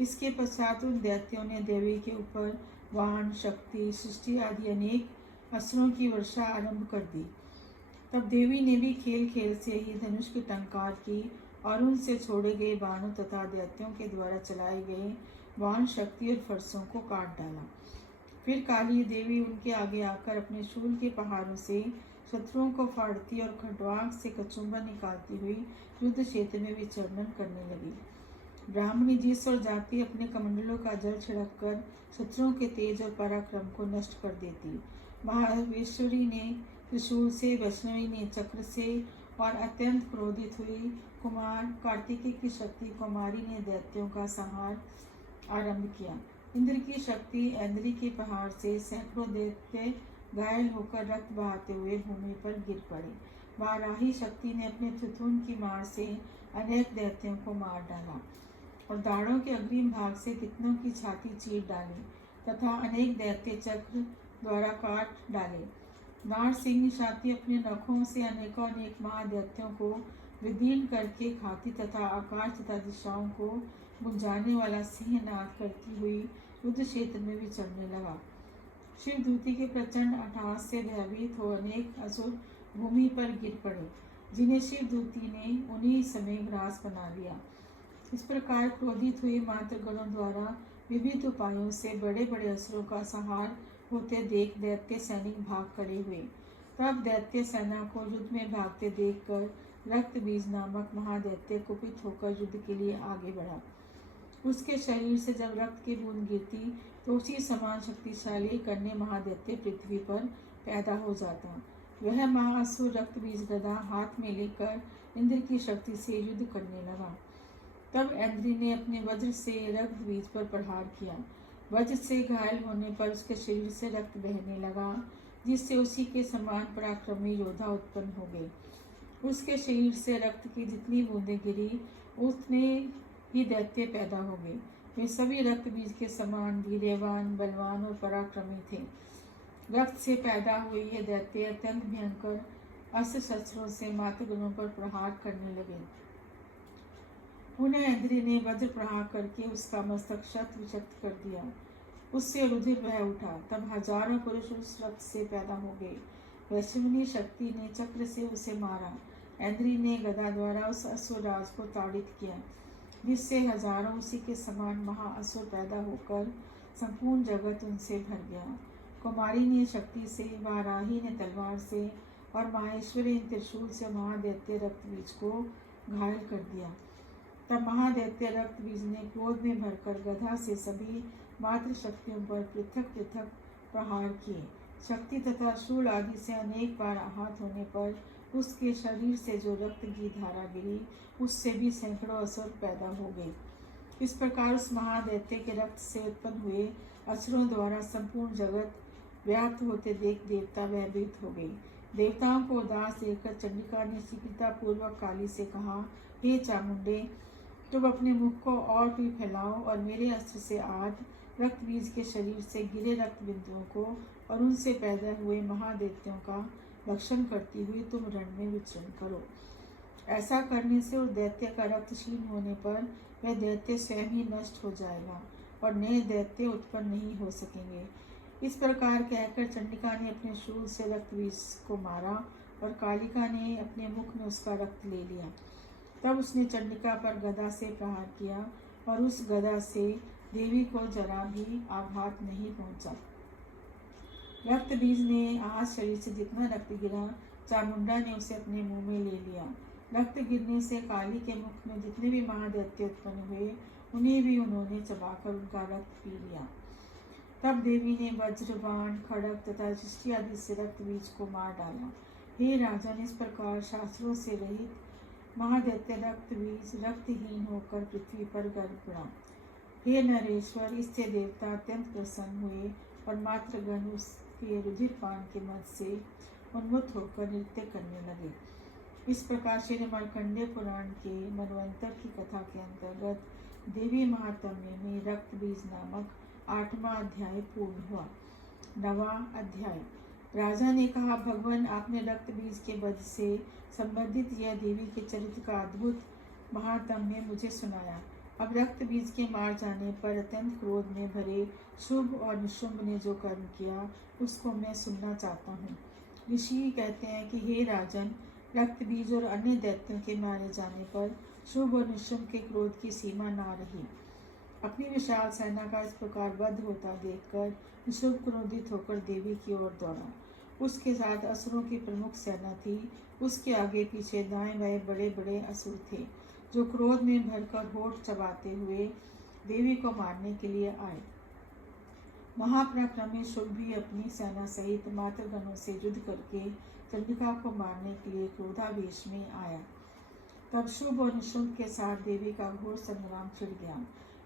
इसके पश्चात उन दैत्यों ने देवी के ऊपर वाण, शक्ति, सृष्टि आदि अनेक अस्त्रों की वर्षा आरंभ कर दी। तब देवी ने भी खेल खेल से ही धनुष की टंकार की और उनसे छोड़े गए बाणों तथा दैत्यों के द्वारा चलाए गए वाण, शक्ति और फरसों को काट डाला। फिर काली देवी उनके आगे आकर अपने शूल के पहाड़ों से शत्रुओं को फाड़ती और खड्वांग से कचुम्बर निकालती हुई युद्ध क्षेत्र में विचरण करने लगी। ब्राह्मणी जिस ओर जाती अपने कमंडलों का जल छिड़ककर शत्रुओं के तेज और पराक्रम को नष्ट कर देती। महावेश्वरी ने त्रिशूल से, वैष्णवी ने चक्र से और अत्यंत क्रोधित हुई कुमार कार्तिकेय की शक्ति कुमारी ने दैत्यों का संहार आरंभ किया। इंद्र की शक्ति ऐन्द्री के पहाड़ से सैकड़ों दैत्य घायल होकर रक्त बहाते हुए भूमि पर गिर पड़े। वाराही शक्ति ने अपने त्रिथुन की मार से अनेक दैत्यों को मार डाला और दाढ़ों के अग्रिम भाग से कितनों की छाती चीर डाली तथा अनेक दैत्य चक्र द्वारा काट डाले। नारसिंह छाती अपने नखों से अनेकों अनेक महादैत्यों को विदीर्ण करके खाती तथा आकाश तथा दिशाओं को गुंजाने वाला सिंहनाद करती हुई युद्ध क्षेत्र में विचरने लगा। शिव दूती के प्रचंड अट्टहास से भयभीत हो अनेक असुर भूमि पर गिर पड़े, जिन्हें शिव दूती ने उन्हीं समय ग्रास बना लिया। इस प्रकार क्रोधित हुए मात्र गणों द्वारा विविध उपायों से बड़े बड़े असुरों का संहार होते देख दैत्य सैनिक भाग खड़े हुए। तब दैत्य सेना को युद्ध में भागते देखकर रक्त बीज नामक महादैत्य कुपित होकर युद्ध के लिए आगे बढ़ा। उसके शरीर से जब रक्त की बूंद गिरती तो उसी समान शक्तिशाली कन्या महादैत्य पृथ्वी पर पैदा हो जाता। वह महाअसुर रक्त बीज गदा हाथ में लेकर इंद्र की शक्ति से युद्ध करने लगा। तब ऐन्द्री ने अपने वज्र से रक्त बीज पर प्रहार किया। वज्र से घायल होने पर उसके शरीर से रक्त बहने लगा, जिससे उसी के समान पराक्रमी योद्धा उत्पन्न हो गए। उसके शरीर से रक्त की जितनी बूंदें गिरी उतने ही दैत्य पैदा हो गए। वे सभी रक्त बीज के समान धीर्यवान, बलवान और पराक्रमी थे। रक्त से पैदा हुए ये दैत्य अत्यंत भयंकर अस्त्र शस्त्रों से मातृगणों पर प्रहार करने लगे। पुनः ऐन्द्री ने वज्र प्रहार करके उसका मस्तक शत विक्षत कर दिया। उससे रुधिर बह उठा। तब हजारों पुरुष उस रक्त से पैदा हो गए। वैष्णवी शक्ति ने चक्र से उसे मारा। ऐन्द्री ने गदा द्वारा उस असुरराज को ताड़ित किया, जिससे हजारों उसी के समान महाअसुर पैदा होकर संपूर्ण जगत उनसे भर गया। कुमारी ने शक्ति से, वाराही ने तलवार से और माहेश्वरी ने त्रिशूल से महादैत्य रक्त बीज को घायल कर दिया। तब महादैत्य रक्त बीज ने क्रोध में भरकर गदा से सभी मात्र शक्तियों पर पृथक पृथक प्रहार किए। शक्ति तथा शूल आदि से अनेक बार आहत होने पर उसके शरीर से जो रक्त की धारा गिरी उससे भी सैकड़ों असुर पैदा हो गए। इस प्रकार उस महादैत्य के रक्त से उत्पन्न हुए असुरों द्वारा संपूर्ण जगत व्याप्त होते देख देवता भयभीत हो गए। देवताओं को उदास देखकर चंडिका ने शीघ्रतापूर्वक काली से कहा, हे चामुंडे, तुम अपने मुख को और भी फैलाओ और मेरे अस्त्र से आज रक्त बीज के शरीर से गिरे रक्त बिंदुओं को और उनसे पैदा हुए महादैत्यों का रक्षण करती हुई तुम रण में विचरण करो। ऐसा करने से उस दैत्य का रक्त क्षीण होने पर वह दैत्य स्वयं ही नष्ट हो जाएगा और नए दैत्य उत्पन्न नहीं हो सकेंगे। इस प्रकार कहकर चंडिका ने अपने शूल से रक्त बीज को मारा और कालिका ने अपने मुख में उसका रक्त ले लिया। तब उसने चंडिका पर गदा से प्रहार किया और उस गदा से देवी को जरा भी आघात नहीं पहुंचा। रक्त बीज ने आज शरीर से जितना रक्त गिरा चामुंडा ने उसे अपने मुंह में ले लिया। रक्त गिरने से काली के मुख में जितने भी महादैत्य उत्पन्न हुए उन्हें भी उन्होंने चबाकर उनका रक्त पी लिया। तब देवी ने वज्र, बाण, खड़ग तथा दृष्टि आदि से रक्त बीज को मार डाला। हे राजन, इस प्रकार शास्त्रों से रहित महादैत्य रक्त बीज रक्तहीन होकर पृथ्वी पर गिर पड़ा। हे नरेश्वर, इससे देवता अत्यंत प्रसन्न हुए और मातृगण उसके रुधिर पान के मद से उन्मुक्त होकर नृत्य करने लगे। इस प्रकार श्री मार्कंडेय पुराण के मनवंतर की कथा के अंतर्गत देवी महात्म्य में रक्त बीज नामक 8वां अध्याय पूर्ण हुआ। 9वां अध्याय। राजा ने कहा, भगवान, आपने रक्त बीज के वध से संबंधित यह देवी के चरित्र का अद्भुत महात्म्य मुझे सुनाया। अब रक्त बीज के मार जाने पर अत्यंत क्रोध में भरे शुभ और निशुंभ ने जो कर्म किया उसको मैं सुनना चाहता हूँ। ऋषि कहते हैं कि हे राजन, रक्त बीज और अन्य दैत्यों के मारे जाने पर शुभ और निशुंभ के क्रोध की सीमा ना रही। अपनी विशाल सेना का इस प्रकार वध होता देखकर निशुंभ क्रोधित होकर देवी की ओर दौड़ा। उसके साथ असुरों की प्रमुख सेना थी। उसके आगे पीछे दाएं बाएं बड़े बड़े असुर थे, जो क्रोध में भरकर होठ चबाते हुए देवी को मारने के लिए आए। महापराक्रमी शुभ भी अपनी सेना सहित मातृगणों से युद्ध करके चंडिका को मारने के लिए क्रोधावेश में आया। तब शुभ और निशुंभ के साथ देवी का घोर संग्राम छिड़ गया।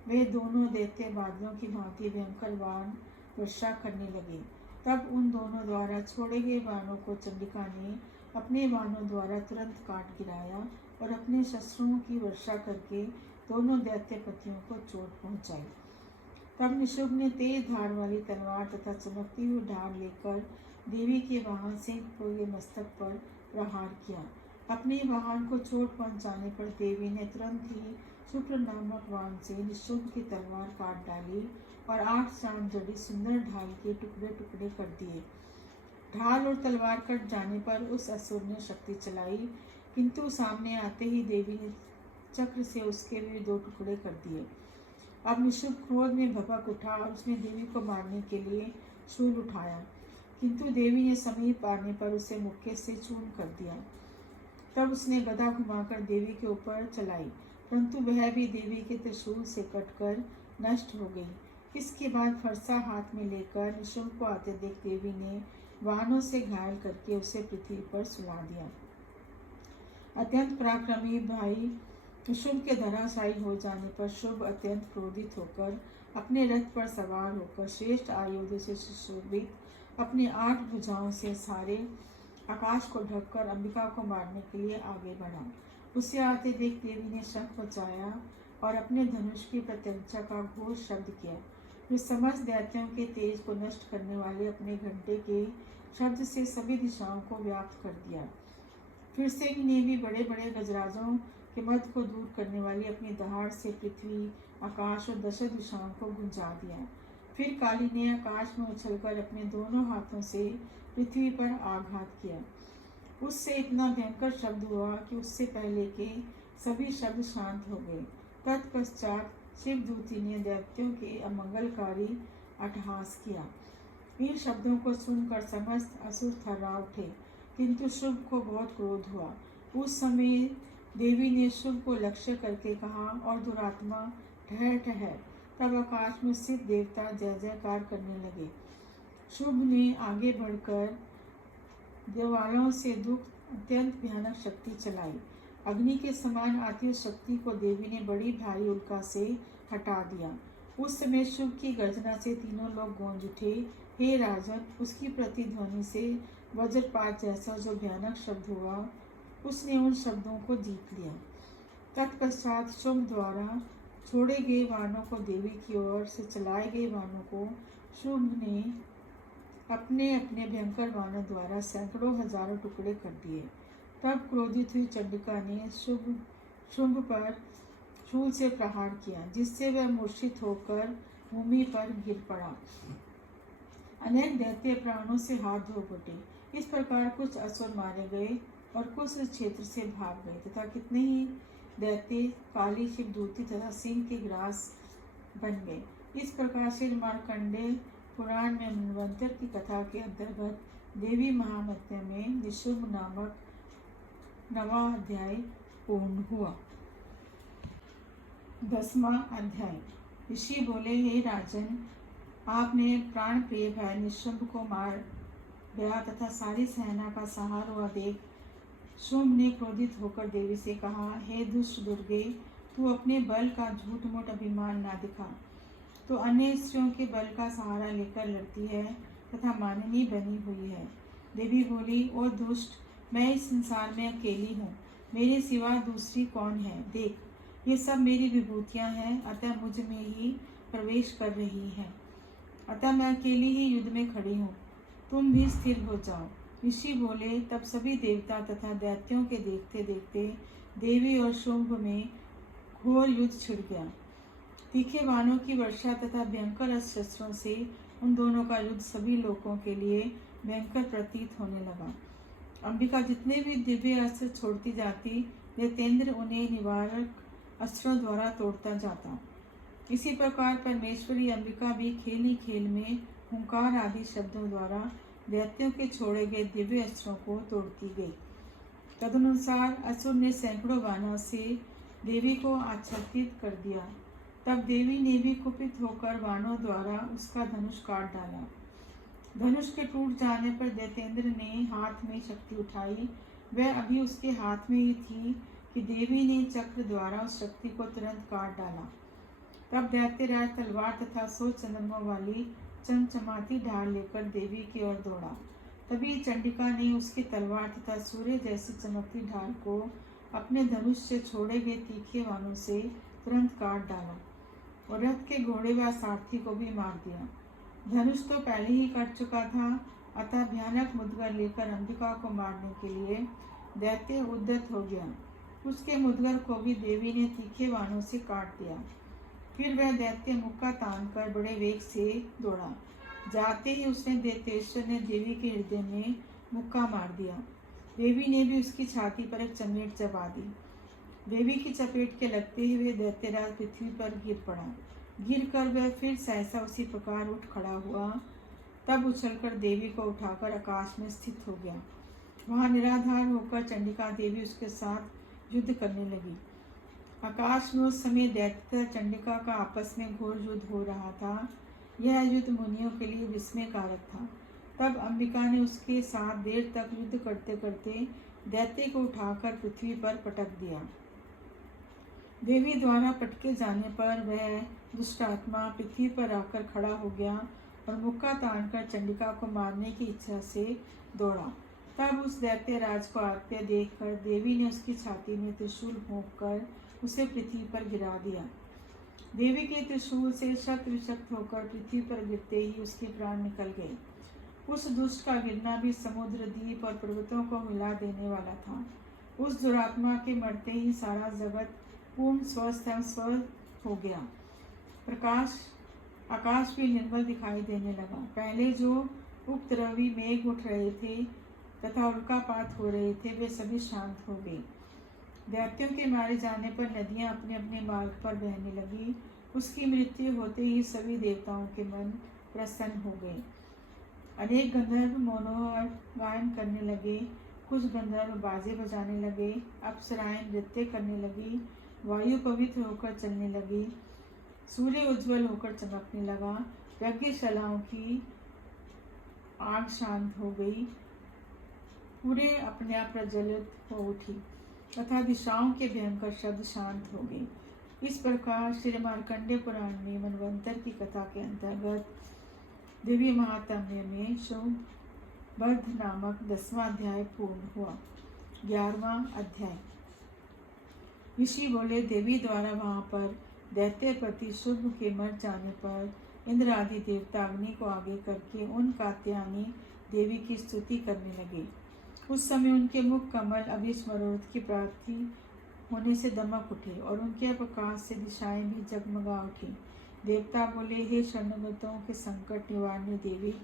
वे दोनों दैत्य बादलों की भांति भयंकर बाण वर्षा करने लगे। तब उन दोनों द्वारा छोड़े गए बाणों को चंडिका ने अपने बाणों द्वारा तुरंत काट गिराया और अपने शस्त्रों की वर्षा करके दोनों दैत्यपतियों को चोट पहुंचाई। तब निशुंभ ने तेज धार वाली तलवार तथा चमकती हुई ढाल लेकर देवी के वाहन सिंह के मस्तक पर प्रहार किया। अपने वाहन को चोट पहुंचाने पर देवी ने तुरंत ही शुक्र नामक वाहन से निशुंभ की तलवार काट डाली और 8 चांद जड़ी सुंदर ढाल के टुकड़े टुकड़े कर दिए। ढाल और तलवार कट जाने पर उस असुर ने शक्ति चलाई, किंतु सामने आते ही देवी ने चक्र से उसके भी 2 टुकड़े कर दिए। अब निशुंभ क्रोध में भभक उठा और उसने देवी को मारने के लिए शूल उठाया, किंतु देवी ने समीप आने पर उसे मुक्के से चूर्ण कर दिया। तब उसने गदा घुमाकर देवी के ऊपर चलाई, परंतु वह भी देवी के त्रिशूल से कटकर नष्ट हो गई। इसके बाद फरसा हाथ में लेकर निशुंभ को आते देख देवी ने बाणों से घायल करके उसे पृथ्वी पर सुला दिया। अत्यंत पराक्रमी भाई निशुंभ के धराशायी हो जाने पर शुभ अत्यंत क्रोधित होकर अपने रथ पर सवार होकर श्रेष्ठ आयुध से सुशोभित अपनी 8 भुजाओं से सारे आकाश को ढककर अंबिका को मारने के लिए आगे बढ़ा। उसे आते देख देवी ने शंख बजाया और अपने धनुष की प्रत्यंचा का घोर शब्द किया। फिर समस्त दैत्यों के तेज को नष्ट करने वाले अपने घंटे के शब्द से सभी दिशाओं को व्याप्त कर दिया। फिर सिंह ने भी बड़े बड़े गजराजों के मद को दूर करने वाली अपनी दहाड़ से पृथ्वी, आकाश और 10 दिशाओं को गुंजा दिया। फिर काली ने आकाश में उछलकर अपने दोनों हाथों से पृथ्वी पर आघात किया। उससे इतना भयंकर शब्द हुआ कि उससे पहले के सभी शब्द शांत हो गए। तत्पश्चात शिवदूती ने दैत्यों के अमंगलकारी अट्टहास किया। इन शब्दों को सुनकर समस्त असुर थर्रा उठे, किंतु शुभ को बहुत क्रोध हुआ। उस समय देवी ने शुभ को लक्ष्य करके कहा, और दुरात्मा ठहर ठहर। तब आकाश में स्थित देवता जय जयकार करने लगे। शुभ ने आगे बढ़कर देवालों से दुख अत्यंत भयानक शक्ति चलाई। अग्नि के समान आती उस शक्ति को देवी ने बड़ी भारी उल्का से हटा दिया। उस समय शुभ की गर्जना से तीनों लोग गूंज उठे। हे राजन, उसकी प्रतिध्वनि से वज्रपात जैसा जो भयानक शब्द हुआ, उसने उन शब्दों को जीत लिया। तत्पश्चात शुभ द्वारा छोड़े गए बाणों को देवी की ओर से चलाए गए बाणों को शुभ ने अपने अपने भयंकर बाणों द्वारा सैकड़ों हजारों टुकड़े कर दिए। तब क्रोधित हुई चंडिका ने शुभ पर शूल से प्रहार किया, जिससे वह मूर्छित होकर भूमि पर गिर पड़ा। अनेक दैत्य प्राणों से हाथ धो बैठे। इस प्रकार कुछ असुर मारे गए और कुछ क्षेत्र से भाग गए तथा कितने ही दैत्य काली शिवदूती तथा सिंह के ग्रास बन गए। इस प्रकार श्री मार्कंडेय पुराण में मनवंतर की कथा के अंतर्गत देवी महात्म्य में निशुंभ नामक 9वां अध्याय पूर्ण हुआ। 10वां अध्याय। ऋषि बोले, हे राजन, आपने प्राण प्रिय भाई निशुंभ को मार गया तथा सारी सेना का संहार हुआ देख शुंभ ने क्रोधित होकर देवी से कहा, हे दुष्ट दुर्गे, तू अपने बल का झूठ मूठ अभिमान ना दिखा। तो अन्य स्त्रियों के बल का सहारा लेकर लड़ती है तथा माननीय बनी हुई है। देवी बोली, ओ दुष्ट, मैं इस संसार में अकेली हूँ, मेरे सिवा दूसरी कौन है? देख, ये सब मेरी विभूतियाँ हैं, अतः मुझ में ही प्रवेश कर रही हैं, अतः मैं अकेली ही युद्ध में खड़ी हूँ, तुम भी स्थिर हो जाओ। ऋषि बोले, तब सभी देवता तथा दैत्यों के देखते देखते देवी और शुंभ में घोर युद्ध छिड़ गया। तीखे बाणों की वर्षा तथा भयंकर अस्त्र शस्त्रों से उन दोनों का युद्ध सभी लोगों के लिए भयंकर प्रतीत होने लगा। अंबिका जितने भी दिव्य अस्त्र छोड़ती जाती, दैत्येंद्र उन्हें निवारक अस्त्रों द्वारा तोड़ता जाता। इसी प्रकार परमेश्वरी अंबिका भी खेल ही खेल में हुंकार आदि शब्दों द्वारा दैत्यों के छोड़े गए दिव्य अस्त्रों को तोड़ती गई। तदनुसार असुर ने सैकड़ों बाणों से देवी को आच्छादित कर दिया। तब देवी ने भी कुपित होकर बाणों द्वारा उसका धनुष काट डाला। धनुष के टूट जाने पर दैत्येंद्र ने हाथ में शक्ति उठाई। वह अभी उसके हाथ में ही थी कि देवी ने चक्र द्वारा उस शक्ति को तुरंत काट डाला। तब दैत्यराज तलवार तथा 100 चंद्रमों वाली चमचमाती ढाल लेकर देवी की ओर दौड़ा। तभी चंडिका ने उसकी तलवार तथा सूर्य जैसी चमकती ढाल को अपने धनुष से छोड़े गए तीखे बाणों से तुरंत काट डाला और रथ के घोड़े व सारथी को भी मार दिया। धनुष तो पहले ही कट चुका था, अतः भयानक मुद्गर लेकर अंबिका को मारने के लिए दैत्य उद्यत हो गया। उसके मुद्गर को भी देवी ने तीखे बाणों से काट दिया। फिर वह दैत्य मुक्का तानकर बड़े वेग से दौड़ा। जाते ही उसने दैत्येश्वर ने देवी के हृदय में मुक्का मार दिया। देवी ने भी उसकी छाती पर एक चमेट चबा दी। देवी की चपेट के लगते ही वह दैत्यराज पृथ्वी पर गिर पड़ा। गिर कर वह फिर सहसा उसी प्रकार उठ खड़ा हुआ। तब उछलकर देवी को उठाकर आकाश में स्थित हो गया। वहां निराधार होकर चंडिका देवी उसके साथ युद्ध करने लगी। आकाश में उस समय दैत्य चंडिका का आपस में घोर युद्ध हो रहा था। यह युद्ध मुनियों के लिए विस्मयकारक था। तब अंबिका ने उसके साथ देर तक युद्ध करते करते दैत्य को उठाकर पृथ्वी पर पटक दिया। देवी द्वारा पटके जाने पर वह दुष्टात्मा पृथ्वी पर आकर खड़ा हो गया और मुक्का तानकर चंडिका को मारने की इच्छा से दौड़ा। तब उस दैत्य राज को आते देखकर देवी ने उसकी छाती में त्रिशूल भोंककर उसे पृथ्वी पर गिरा दिया। देवी के त्रिशूल से शत विशक्त होकर पृथ्वी पर गिरते ही उसके प्राण निकल गए। उस दुष्ट का गिरना भी समुद्र, द्वीप और पर्वतों को हिला देने वाला था। उस दुरात्मा के मरते ही सारा जगत पूर्ण स्वस्थ एवं स्वस्थ हो गया। आकाश भी निर्मल दिखाई देने लगा। पहले जो उक्त रवि मेघ उठ रहे थे तथा उल्कापात हो रहे थे, वे सभी शांत हो गए। दैत्यों के मारे जाने पर नदियां अपने अपने मार्ग पर बहने लगी। उसकी मृत्यु होते ही सभी देवताओं के मन प्रसन्न हो गए। अनेक गंधर्व मनोहर गायन करने लगे। कुछ गंधर्व बाजे बजाने लगे। अप्सराएं नृत्य करने लगी। वायु पवित्र होकर चलने लगी। सूर्य उज्जवल होकर चमकने लगा। यज्ञशालाओं की आग शांत हो गई। पूरे अपने आप प्रज्वलित हो उठी तथा दिशाओं के भयंकर शब्द शांत हो गए। इस प्रकार श्री मार्कंडेय पुराण में मनवंतर की कथा के अंतर्गत दिव्य महात्म्य में शुंभवध नामक 10वां अध्याय पूर्ण हुआ। 11वां अध्याय। ऋषि बोले, देवी द्वारा वहां पर दैत्यपति शुंभ के मर जाने पर इंद्र आदि देवता अग्नि को आगे करके उन कात्यायनी देवी की स्तुति करने लगे। उस समय उनके मुख कमल अभीष्ट मनोरथ की प्राप्ति होने से दमक उठे और उनके प्रकाश से दिशाएं भी जगमगा उठी। देवता बोले, हे शरणगतों के संकट निवारणी देवी,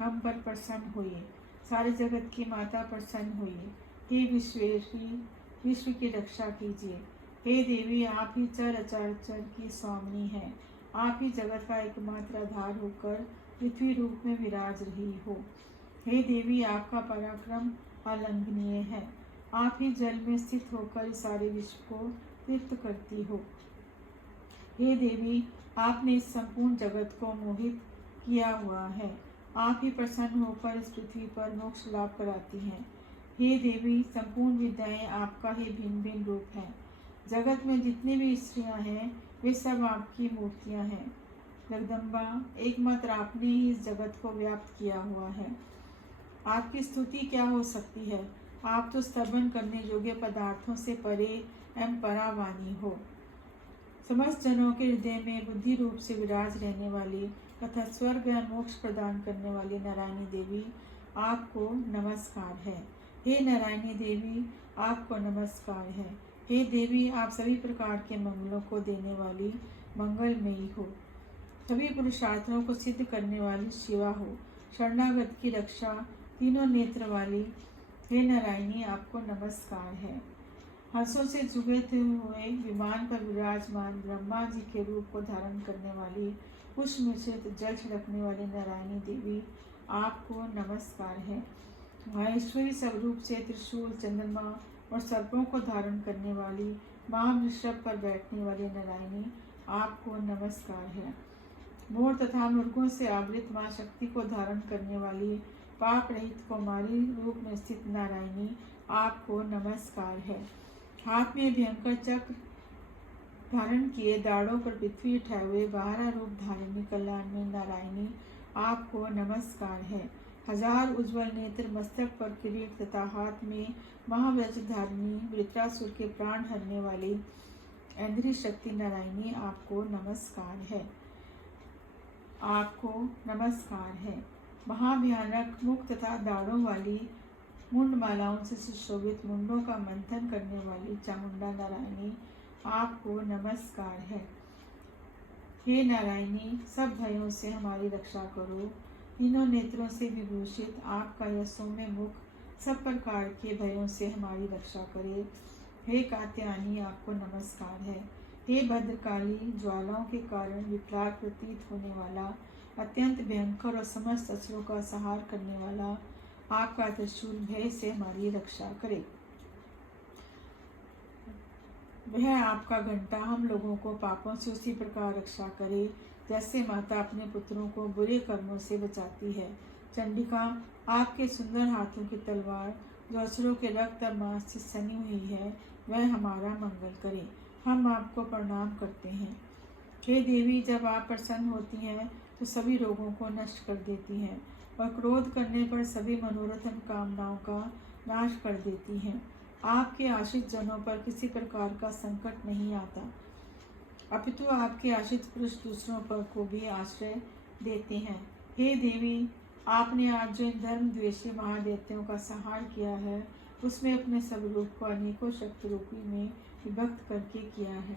हम पर प्रसन्न होइए। सारे जगत की माता प्रसन्न होइए। हे विश्वेश्वरी, विश्व की रक्षा कीजिए। हे देवी, आप ही चर अचर की स्वामिनी हैं। आप ही जगत का एकमात्र आधार होकर पृथ्वी रूप में विराज रही हो। हे देवी, आपका पराक्रम अलंघनीय है। आप ही जल में स्थित होकर सारे विश्व को तृप्त करती हो। हे देवी, आपने इस संपूर्ण जगत को मोहित किया हुआ है। आप ही प्रसन्न होकर इस पृथ्वी पर मोक्ष लाभ कराती हैं। हे देवी, संपूर्ण विद्याएं आपका ही भिन्न भिन्न रूप है। जगत में जितनी भी स्त्रियां हैं वे सब आपकी मूर्तियां हैं। जगदम्बा, एकमात्र आपने ही इस जगत को व्याप्त किया हुआ है। आपकी स्तुति क्या हो सकती है। आप तो स्तवन करने योग्य पदार्थों से परे एवं परावानी हो। समस्त जनों के हृदय में बुद्धि रूप से विराज रहने वाली तथा स्वर्ग या मोक्ष प्रदान करने वाली नारायणी देवी, आपको नमस्कार है। हे नारायणी देवी, आपको नमस्कार है। हे देवी, आप सभी प्रकार के मंगलों को देने वाली मंगलमयी हो। सभी पुरुषार्थों को सिद्ध करने वाली शिवा हो। शरणागत की रक्षा, तीनों नेत्र वाली हे नारायणी, आपको नमस्कार है। हंसों से जुगेते हुए विमान पर विराजमान ब्रह्मा जी के रूप को धारण करने वाली पुष्प मिश्रित जल छिड़कने वाली नारायणी देवी, आपको नमस्कार है। माहेश्वरी स्वरूप से त्रिशूल, चंद्रमा और सर्पों को धारण करने वाली महावृषभ पर बैठने वाली नारायणी, आपको नमस्कार है। मोर तथा मृगों से आवृत माँ शक्ति को धारण करने वाली पाप रहित कुमारी रूप में स्थित नारायणी, आपको नमस्कार है। हाथ में भयंकर चक्र धारण किए दाढ़ों पर पृथ्वी उठाए हुए 12 रूप धारिणी कल्याणी नारायणी, आपको नमस्कार है। हजार उज्ज्वल नेत्र, मस्तक पर किरीट तथा हाथ में महाव्रज धारिणी वृत्रासुर के प्राण हरने वाली ऐन्द्री शक्ति नारायणी, आपको नमस्कार है। आपको नमस्कार है। महाभयानक मुख तथा दाढ़ों वाली मुंड मालाओं से सुशोभित मुंडों का मंथन करने वाली चामुंडा नारायणी, आपको नमस्कार है। हे नारायणी, सब भयों से हमारी रक्षा करो। तीनों नेत्रों से विभूषित आपका यह सौम्य मुख सब प्रकार के भयों से हमारी रक्षा करे। हे कात्यायनी, आपको नमस्कार है। हे भद्रकाली, ज्वालाओं के कारण विकराल प्रतीत होने वाला अत्यंत भयंकर और समस्त असुरों का संहार करने वाला आपका त्रिशूल भय से हमारी रक्षा करे। वह आपका घंटा हम लोगों को पापों से उसी प्रकार रक्षा करे जैसे माता अपने पुत्रों को बुरे कर्मों से बचाती है। चंडिका, आपके सुंदर हाथों की तलवार जो असुरों के रक्त और मांस से सनी हुई है, वह हमारा मंगल करे। हम आपको प्रणाम करते हैं। हे देवी, जब आप प्रसन्न होती हैं तो सभी रोगों को नष्ट कर देती हैं और क्रोध करने पर सभी मनोरथन कामनाओं का नाश कर देती हैं। आपके आश्रित जनों पर किसी प्रकार का संकट नहीं आता, अपितु आपके आश्रित पुरुष दूसरों पर को भी आश्रय देते हैं। हे देवी, आपने आज जो इन धर्म द्वेषी महादेवताओं का संहार किया है, उसमें अपने सब रूप को अनेकों शक्ति रूपी में विभक्त करके किया है।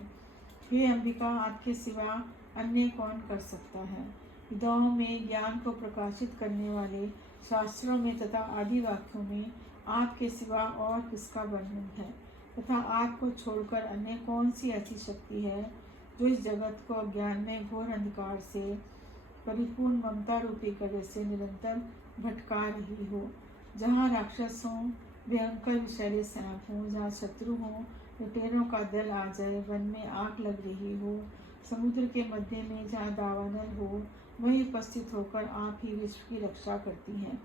हे अंबिका, आपके सिवा अन्य कौन कर सकता है। विद्याओं में ज्ञान को प्रकाशित करने वाले शास्त्रों में तथा आदि वाक्यों में आपके सिवा और किसका वर्णन है, तथा आपको छोड़कर अन्य कौन सी ऐसी शक्ति है जो इस जगत को अज्ञान में घोर अंधकार से परिपूर्ण ममता रूपी गड्ढे से निरंतर भटका रही हो। जहाँ राक्षस हों, भयंकर विषैले सांप हों, जहाँ शत्रु हों, लुटेरों का दल आ जाए, वन में आग लग रही हो, समुद्र के मध्य में जहाँ दावानल हो, वहीं उपस्थित होकर आप ही विश्व की रक्षा करती हैं।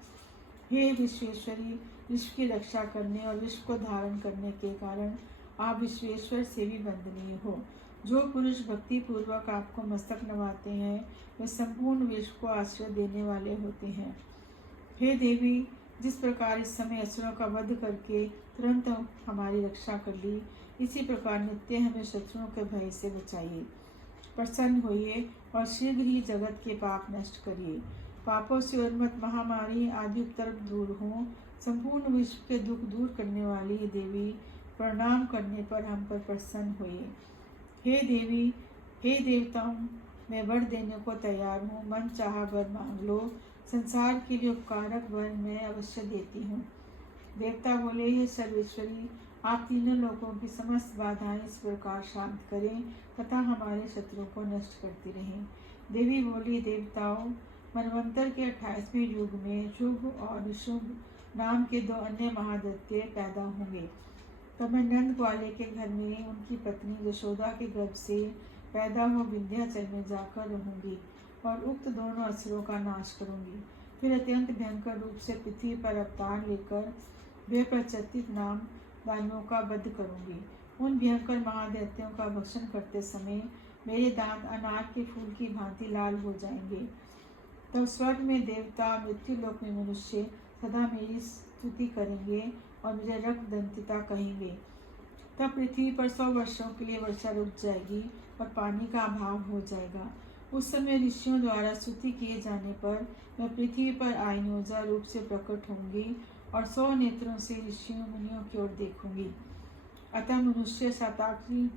हे विश्वेश्वरी, विश्व की रक्षा करने और विश्व को धारण करने के कारण आप विश्वेश्वर से भी वंदनीय हो। जो पुरुष भक्ति पूर्वक आपको मस्तक नवाते हैं, वे संपूर्ण विश्व को आश्रय देने वाले होते हैं। हे देवी, जिस प्रकार इस समय असुरों का वध करके तुरंत हमारी रक्षा कर ली, इसी प्रकार नित्य हमें शत्रुओं के भय से बचाइए। प्रसन्न होइए और शीघ्र ही जगत के पाप नष्ट करिए। पापों से उन्मत्त महामारी आदि उपद्रव दूर हों। संपूर्ण विश्व के दुख दूर करने वाली देवी, प्रणाम करने पर हम पर प्रसन्न होइए। हे देवी, हे देवताओं, मैं वर देने को तैयार हूँ। मन चाहा वर मांग लो। संसार के लिए उपकारक वर मैं अवश्य देती हूँ। देवता बोले, हे सर्वेश्वरी, आप तीनों लोगों की समस्त बाधाएं इस प्रकार शांत करें तथा हमारे शत्रुओं को नष्ट करती रहें। देवी बोली, देवताओं, मनवंतर के 28वें युग में शुभ और निशुभ नाम के 2 अन्य महादैत्य पैदा होंगे। तब मैं नंद ग्वाले के घर में उनकी पत्नी यशोदा के गर्भ से पैदा हो विंध्याचल में जाकर रहूंगी और उक्त दोनों असुरों का नाश करूंगी। फिर अत्यंत भयंकर रूप से पृथ्वी पर अवतार लेकर वे प्रचलित नाम दानवों का वध करूंगी। उन भयंकर महादैत्यों का भक्षण करते समय मेरे दांत अनार के फूल की भांति लाल हो जाएंगे। तब स्वर्ग में देवता, मृत्यु लोक में मनुष्य सदा मेरी स्तुति करेंगे और मुझे रक्तदंतिता कहेंगे। तब पृथ्वी पर 100 वर्षों के लिए वर्षा रुक जाएगी और पानी का अभाव हो जाएगा। उस समय ऋषियों द्वारा स्तुति किए जाने पर मैं पृथ्वी पर आईनोजा रूप से प्रकट होंगी और 100 नेत्रों से ऋषियों मुनियों की ओर देखूंगी। अतः मनुष्य शताक्षी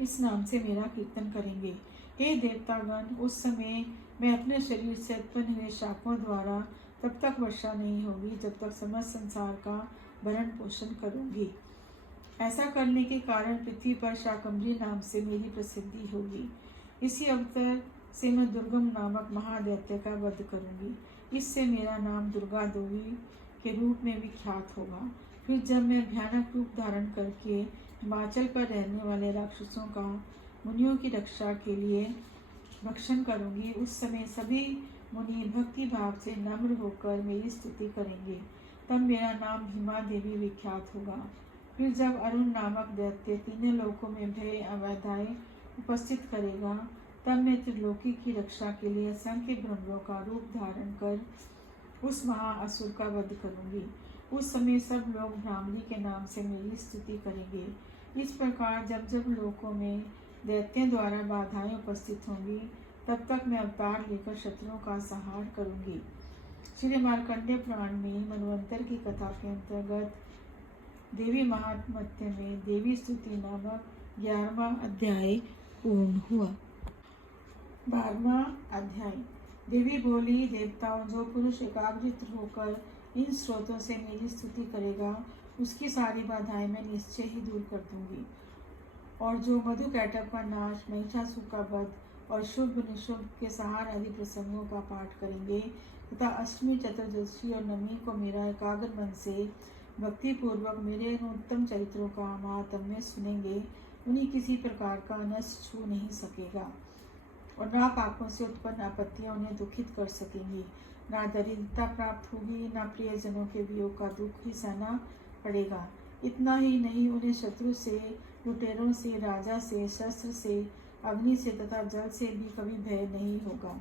इस नाम से मेरा कीर्तन करेंगे। हे देवतागण, उस समय मैं अपने शरीर से उत्पन्न हुए शापों द्वारा तब तक वर्षा नहीं होगी जब तक समस्त संसार का भरण पोषण करूंगी। ऐसा करने के कारण पृथ्वी पर शाकंभरी नाम से मेरी प्रसिद्धि होगी। इसी अवसर से मैं दुर्गम नामक महादैत्य का वध करूंगी। इससे मेरा नाम दुर्गा देवी के रूप में विख्यात होगा। फिर जब मैं भयानक रूप धारण करके हिमाचल पर रहने वाले राक्षसों का मुनियों की रक्षा के लिए भक्षण करूंगी, उस समय सभी मुनि भक्ति भाव से नम्र होकर मेरी स्तुति करेंगे। तब मेरा नाम हिमा देवी विख्यात होगा। फिर जब अरुण नामक दैत्य तीनों लोकों में भय अवैधाएं उपस्थित करेगा, तब मैं त्रिलोकी की रक्षा के लिए असंख्य भ्रमरों का रूप धारण कर उस महाअसुर का वध करूंगी। उस समय सब लोग भ्रामरी के नाम से मेरी स्तुति करेंगे। इस प्रकार जब जब लोकों में दैत्यों द्वारा बाधाएं उपस्थित होंगी, तब तक मैं अवतार लेकर शत्रुओं का संहार करूंगी। श्री मार्कंडेय पुराण में मनवंतर की कथा के अंतर्गत देवी महात्म्य में देवी स्तुति नामक 11वां अध्याय पूर्ण हुआ। 12वां अध्याय। देवी बोली, देवताओं, जो पुरुष एकाग्रचित्त होकर इन स्रोतों से मेरी स्तुति करेगा, उसकी सारी बाधाएं मैं निश्चय ही दूर कर दूंगी। और जो मधु कैटक का नाश, महिषासुर का वध और शुभ निशुभ के सहार आदि प्रसंगों का पाठ करेंगे तथा अष्टमी, चतुर्दशी और नवमी को मेरा एकाग्र मन से भक्ति पूर्वक मेरे उत्तम चरित्रों का महात्म्य सुनेंगे, उन्हीं किसी प्रकार का नष्ट छू नहीं सकेगा और ना पापों से उत्पन्न आपत्तियां उन्हें दुखित कर सकेंगी। ना दरिद्रता प्राप्त होगी, ना प्रियजनों के वियोग का दुख ही सहना पड़ेगा। इतना ही नहीं, उन्हें शत्रु से, लुटेरों से, राजा से, शस्त्र से, अग्नि से तथा जल से भी कभी भय नहीं होगा।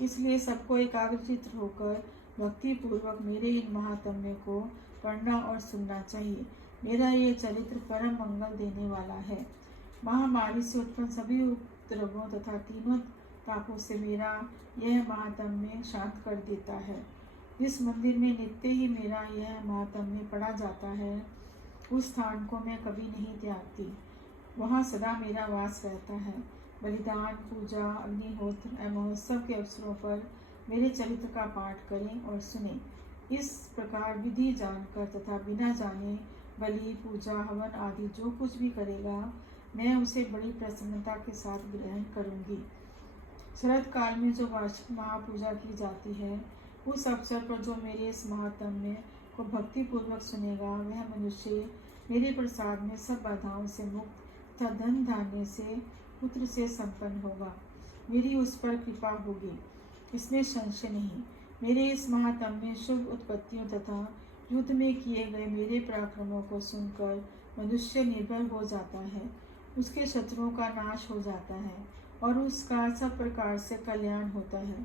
इसलिए सबको एकाग्रचित्त होकर भक्ति पूर्वक मेरे इन महात्म्य को पढ़ना और सुनना चाहिए। मेरा ये चरित्र परम मंगल देने वाला है। महामारी से उत्पन्न सभी उपद्रवों तथा तीनों तापों से मेरा यह महात्म्य शांत कर देता है। जिस मंदिर में नित्य ही मेरा यह महात्म्य पढ़ा जाता है, उस स्थान को मैं कभी नहीं त्यागती। वहाँ सदा मेरा वास रहता है। बलिदान, पूजा, अग्निहोत्र एवं महोत्सव के अवसरों पर मेरे चरित्र का पाठ करें और सुने। इस प्रकार विधि जानकर तथा बिना जाने बलि, पूजा, हवन आदि जो कुछ भी करेगा, मैं उसे बड़ी प्रसन्नता के साथ ग्रहण करूँगी। शरद काल में जो वार्षिक महापूजा की जाती है, उस अवसर पर जो मेरे इस महात्म्य को भक्ति पूर्वक सुनेगा, वह मनुष्य मेरे प्रसाद में सब बाधाओं से मुक्त तथा धन धान्य से, पुत्र से संपन्न होगा। मेरी उस पर कृपा होगी, इसमें संशय नहीं। मेरे इस महात्म्य शुभ उत्पत्तियों तथा युद्ध में किए गए मेरे पराक्रमों को सुनकर मनुष्य निर्भय हो जाता है, उसके शत्रुओं का नाश हो जाता है और उसका सब प्रकार से कल्याण होता है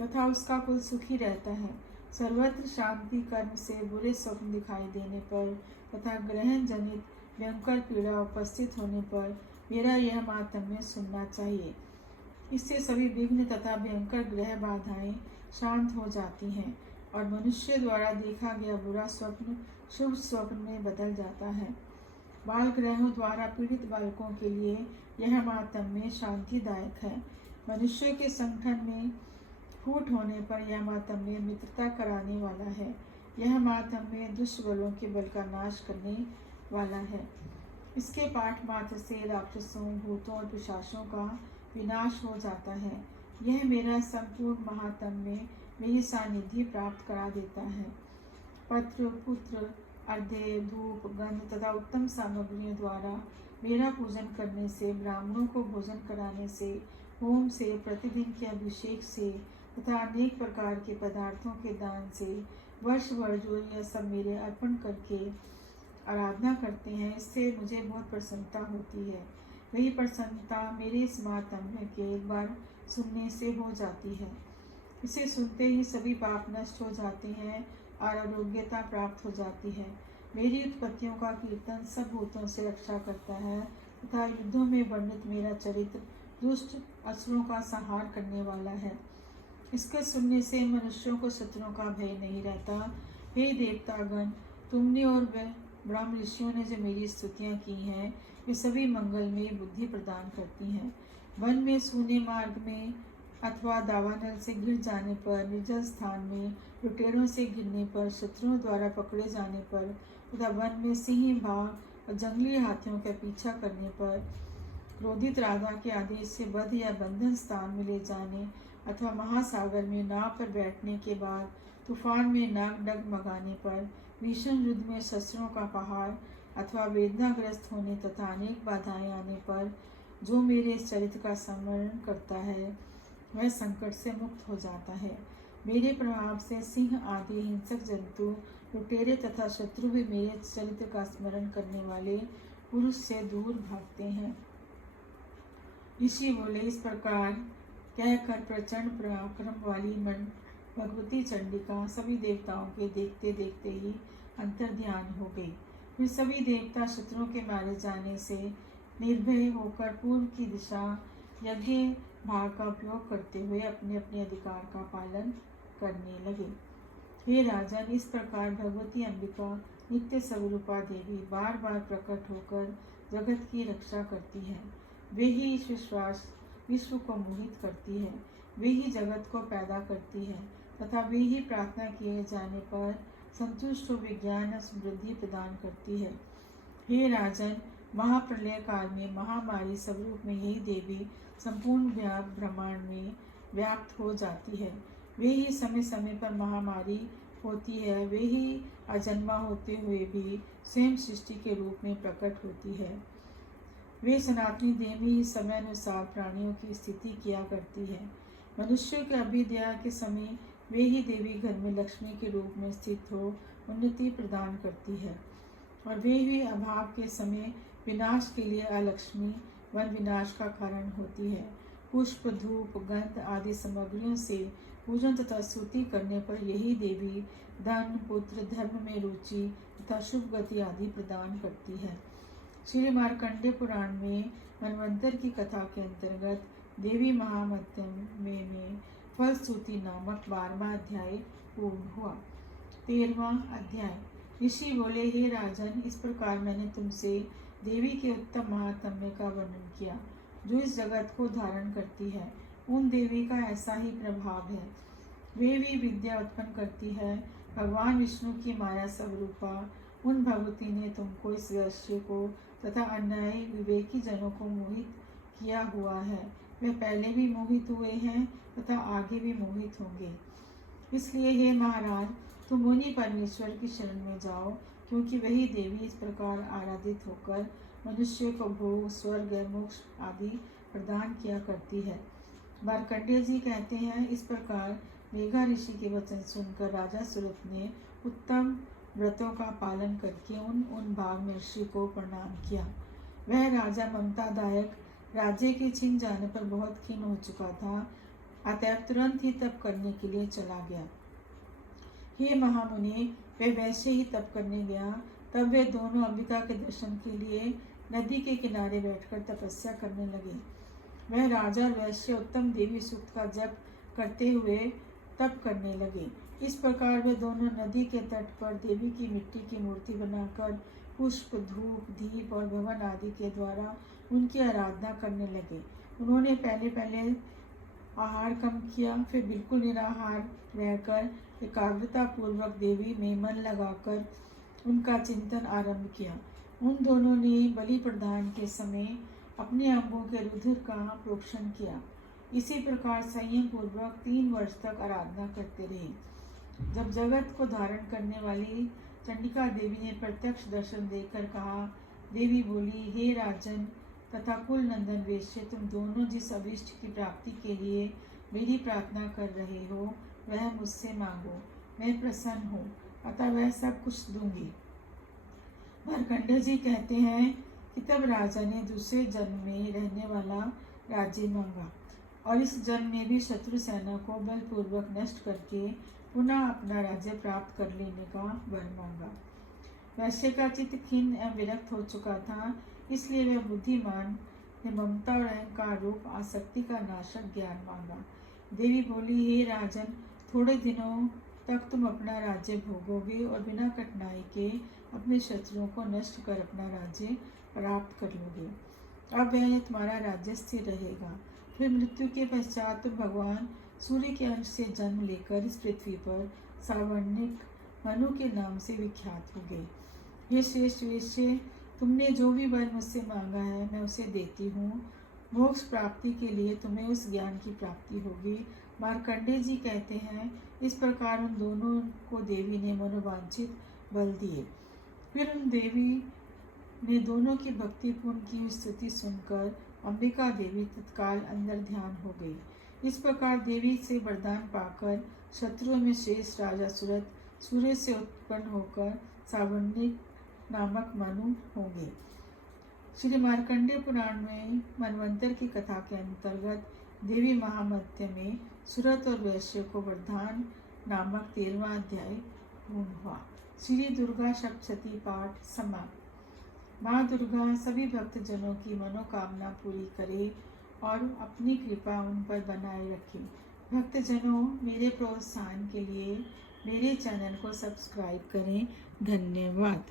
तथा उसका कुल सुखी रहता है। सर्वत्र शांति, कर्म से बुरे स्वप्न दिखाई देने पर तथा ग्रहण जनित भयंकर पीड़ा उपस्थित होने पर मेरा यह महात्म्य सुनना चाहिए। इससे सभी विघ्न तथा भयंकर ग्रह बाधाएं शांत हो जाती हैं और मनुष्य द्वारा देखा गया बुरा स्वप्न शुभ स्वप्न में बदल जाता है। बाल ग्रहों द्वारा पीड़ित बालकों के लिए यह महात्म्य शांतिदायक है। मनुष्य के संगठन में फूट होने पर यह महात्म्य मित्रता कराने वाला है। यह महात्म्य दुष्ट बलों के बल का नाश करने वाला है। इसके पाठ मात्र से राक्षसों, भूतों और पिशाचों का विनाश हो जाता है। यह मेरा संपूर्ण महात्म्य मेरी सानिध्य प्राप्त करा देता है। पत्र, पुत्र, अर्घ्य, धूप, गंध तथा उत्तम सामग्रियों द्वारा मेरा पूजन करने से, ब्राह्मणों को भोजन कराने से, होम से, प्रतिदिन के अभिषेक से तथा अनेक प्रकार के पदार्थों के दान से वर्ष भर जो यह सब मेरे अर्पण करके आराधना करते हैं, इससे मुझे बहुत प्रसन्नता होती है। वही प्रसन्नता मेरे इस महात्म्य के एक बार सुनने से हो जाती है। इसे सुनते ही सभी पाप नष्ट हो जाते हैं और आरोग्यता प्राप्त हो जाती है। मेरी उत्पत्तियों का कीर्तन सब भूतों से रक्षा करता है तथा युद्धों में वर्णित मेरा चरित्र दुष्ट असुरों का संहार करने वाला है। इसके सुनने से मनुष्यों को शत्रुओं का भय नहीं रहता। हे देवतागण, तुमने और ब्रह्म ऋषियों ने जो मेरी स्तुतियाँ की हैं, वे सभी मंगल में बुद्धि प्रदान करती हैं। वन में, सूने मार्ग में अथवा दावानल से गिर जाने पर, निर्जल स्थान में लुटेरों से गिरने पर, शत्रुओं द्वारा पकड़े जाने पर तथा वन में सिंह, बाघ और जंगली हाथियों का पीछा करने पर, क्रोधित राजा के आदेश से वध या बंधन स्थान में ले जाने अथवा महासागर में नाव पर बैठने के बाद तूफान में नाग डगमगाने पर, भीषण युद्ध में शस्त्रों का पहाड़ अथवा वेदनाग्रस्त होने तथा अनेक बाधाएं आने पर जो मेरे इस चरित्र का स्मरण करता है, वह संकट से मुक्त हो जाता है। मेरे प्रभाव से सिंह आदि हिंसक जंतु, लुटेरे तथा शत्रु भी मेरे चरित्र का स्मरण करने वाले पुरुष से दूर भागते हैं। ऋषि बोले, इस प्रकार कहकर प्रचंड पराक्रम वाली मन भगवती चंडिका सभी देवताओं के देखते देखते ही अंतर ध्यान हो गई। फिर सभी देवता शत्रुओं के मारे जाने से निर्भय होकर पूर्व की दिशा यज्ञ भाग का उपयोग करते हुए अपने अपने अधिकार का पालन करने लगे। हे राजन, इस प्रकार भगवती अंबिका नित्य स्वरूपा देवी बार बार प्रकट होकर जगत की रक्षा करती है। वे ही विश्व को मोहित करती है, वे ही जगत को पैदा करती है तथा वे ही प्रार्थना किए जाने पर संतुष्ट विज्ञान और समृद्धि प्रदान करती है। हे राजन, महाप्रलय काल में महामारी स्वरूप में यही देवी संपूर्ण ब्रह्मांड में व्याप्त हो जाती है। वे ही समय समय पर महामारी होती है, वे ही अजन्मा होते हुए भी स्वयं सृष्टि के रूप में प्रकट होती है। वे सनातनी देवी ही समय अनुसार प्राणियों की स्थिति किया करती है। मनुष्यों के अभ्युदय के समय वे ही देवी घर में लक्ष्मी के रूप में स्थित हो उन्नति प्रदान करती है और वे ही अभाव के समय विनाश के लिए अलक्ष्मी वन विनाश का कारण होती है। पुष्प, धूप, गंध आदि सामग्रियों से पूजन तथा स्तुति करने पर यही देवी धन, पुत्र, धर्म में रुचि तथा शुभ गति आदि प्रदान करती है। श्री मार्कंडेय पुराण में मनवंतर की कथा के अंतर्गत देवी महात्म्य में फलश्रुति नामक 12वां अध्याय पूर्ण हुआ। 13वां अध्याय। ऋषि बोले, हे राजन, इस प्रकार मैंने तुमसे देवी के उत्तम महात्म्य का वर्णन किया जो इस जगत को धारण करती है। उन देवी का ऐसा ही प्रभाव है। वे भी विद्या उत्पन्न करती है। भगवान विष्णु की माया स्वरूपा उन भगवती ने तुमको, इस वैश्य को तथा अन्यायी विवेकी जनों को मोहित किया हुआ है। वे पहले भी मोहित हुए हैं तथा आगे भी मोहित होंगे। इसलिए हे महाराज, तुम उन्हीं परमेश्वर की शरण में जाओ, क्योंकि वही देवी इस प्रकार आराधित होकर मनुष्य को भोग, स्वर्ग, मोक्ष आदि प्रदान किया करती है। मार्कंडेय जी कहते हैं, इस प्रकार मेघा ऋषि के वचन सुनकर राजा सुरथ ने उत्तम व्रतों का पालन करके उन भाग ऋषि को प्रणाम किया। वह राजा ममतादायक राज्य के छिन जाने पर बहुत खीन हो चुका था, अतः तुरंत ही तप करने के लिए चला गया। हे महामुनि, वे वैसे ही तप करने गया। तब वे दोनों अंबिका के दर्शन के लिए नदी के किनारे बैठकर तपस्या करने लगे। वह राजा और वैश्य उत्तम देवी सूक्त का जप करते हुए तप करने लगे। इस प्रकार वे दोनों नदी के तट पर देवी की मिट्टी की मूर्ति बनाकर पुष्प, धूप, दीप और भवन आदि के द्वारा उनकी आराधना करने लगे। उन्होंने पहले आहार कम किया, फिर बिल्कुल निराहार रहकर एकाग्रता पूर्वक देवी में मन लगाकर उनका चिंतन आरंभ किया। उन दोनों ने बलि प्रदान के समय अपने अंगों के रुधिर का प्रोक्षण किया। इसी प्रकार संयम पूर्वक 3 वर्ष तक आराधना करते रहे। जब जगत को धारण करने वाली चंडिका देवी ने प्रत्यक्ष दर्शन देकर कहा, देवी बोली, हे राजन तथा कुल नंदन वेश्य, तुम दोनों जिस अभिष्ट की प्राप्ति के लिए मेरी प्रार्थना कर रहे हो वह मुझसे मांगो, मैं प्रसन्न हूँ, अतः वह सब कुछ दूंगी। मार्कंडेय जी कहते हैं कि तब राजा ने दूसरे जन्म में रहने वाला राज्य मांगा और इस जन्म में भी शत्रु सेना को बलपूर्वक नष्ट करके पुनः अपना राज्य प्राप्त कर लेने का वर मांगा। वैश्य का चित्त खिन्न एवं विरक्त हो चुका था, इसलिए वह बुद्धिमान ने ममता और अहंकार रूप आसक्ति का नाशक ज्ञान मांगा। देवी बोली, हे राजन, थोड़े दिनों तक तुम अपना राज्य भोगोगे और बिना कठिनाई के अपने शत्रुओं को नष्ट कर अपना राज्य प्राप्त कर लोगे। अब वह तुम्हारा राज्य स्थिर रहेगा। फिर मृत्यु के पश्चात तुम भगवान सूर्य के अंश से जन्म लेकर इस पृथ्वी पर सावर्णिक मनु के नाम से विख्यात हो गए। हे श्रेष्ठ वेश्य, तुमने जो भी वर मुझसे मांगा है मैं उसे देती हूँ। मोक्ष प्राप्ति के लिए तुम्हें उस ज्ञान की प्राप्ति होगी। मार्कंडेय जी कहते हैं, इस प्रकार उन दोनों को देवी ने मनोवांछित बल दिए। फिर उन देवी ने दोनों की भक्तिपूर्ण की स्तुति सुनकर अंबिका देवी तत्काल अंदर ध्यान हो गई। इस प्रकार देवी से वरदान पाकर शत्रुओं में श्रेष्ठ राजा सूरत सूर्य से उत्पन्न होकर सावर्णिक नामक मनु होंगे। श्री मार्कंडेय पुराण में मनवंतर की कथा के अंतर्गत देवी महामध्य में सूरत और वैश्य को वरदान नामक 13वां अध्याय पूर्ण हुआ। श्री दुर्गा सप्तशती पाठ समाप्त। माँ दुर्गा सभी भक्तजनों की मनोकामना पूरी करे और अपनी कृपा उन पर बनाए रखे। भक्तजनों, मेरे प्रोत्साहन के लिए मेरे चैनल को सब्सक्राइब करें। धन्यवाद।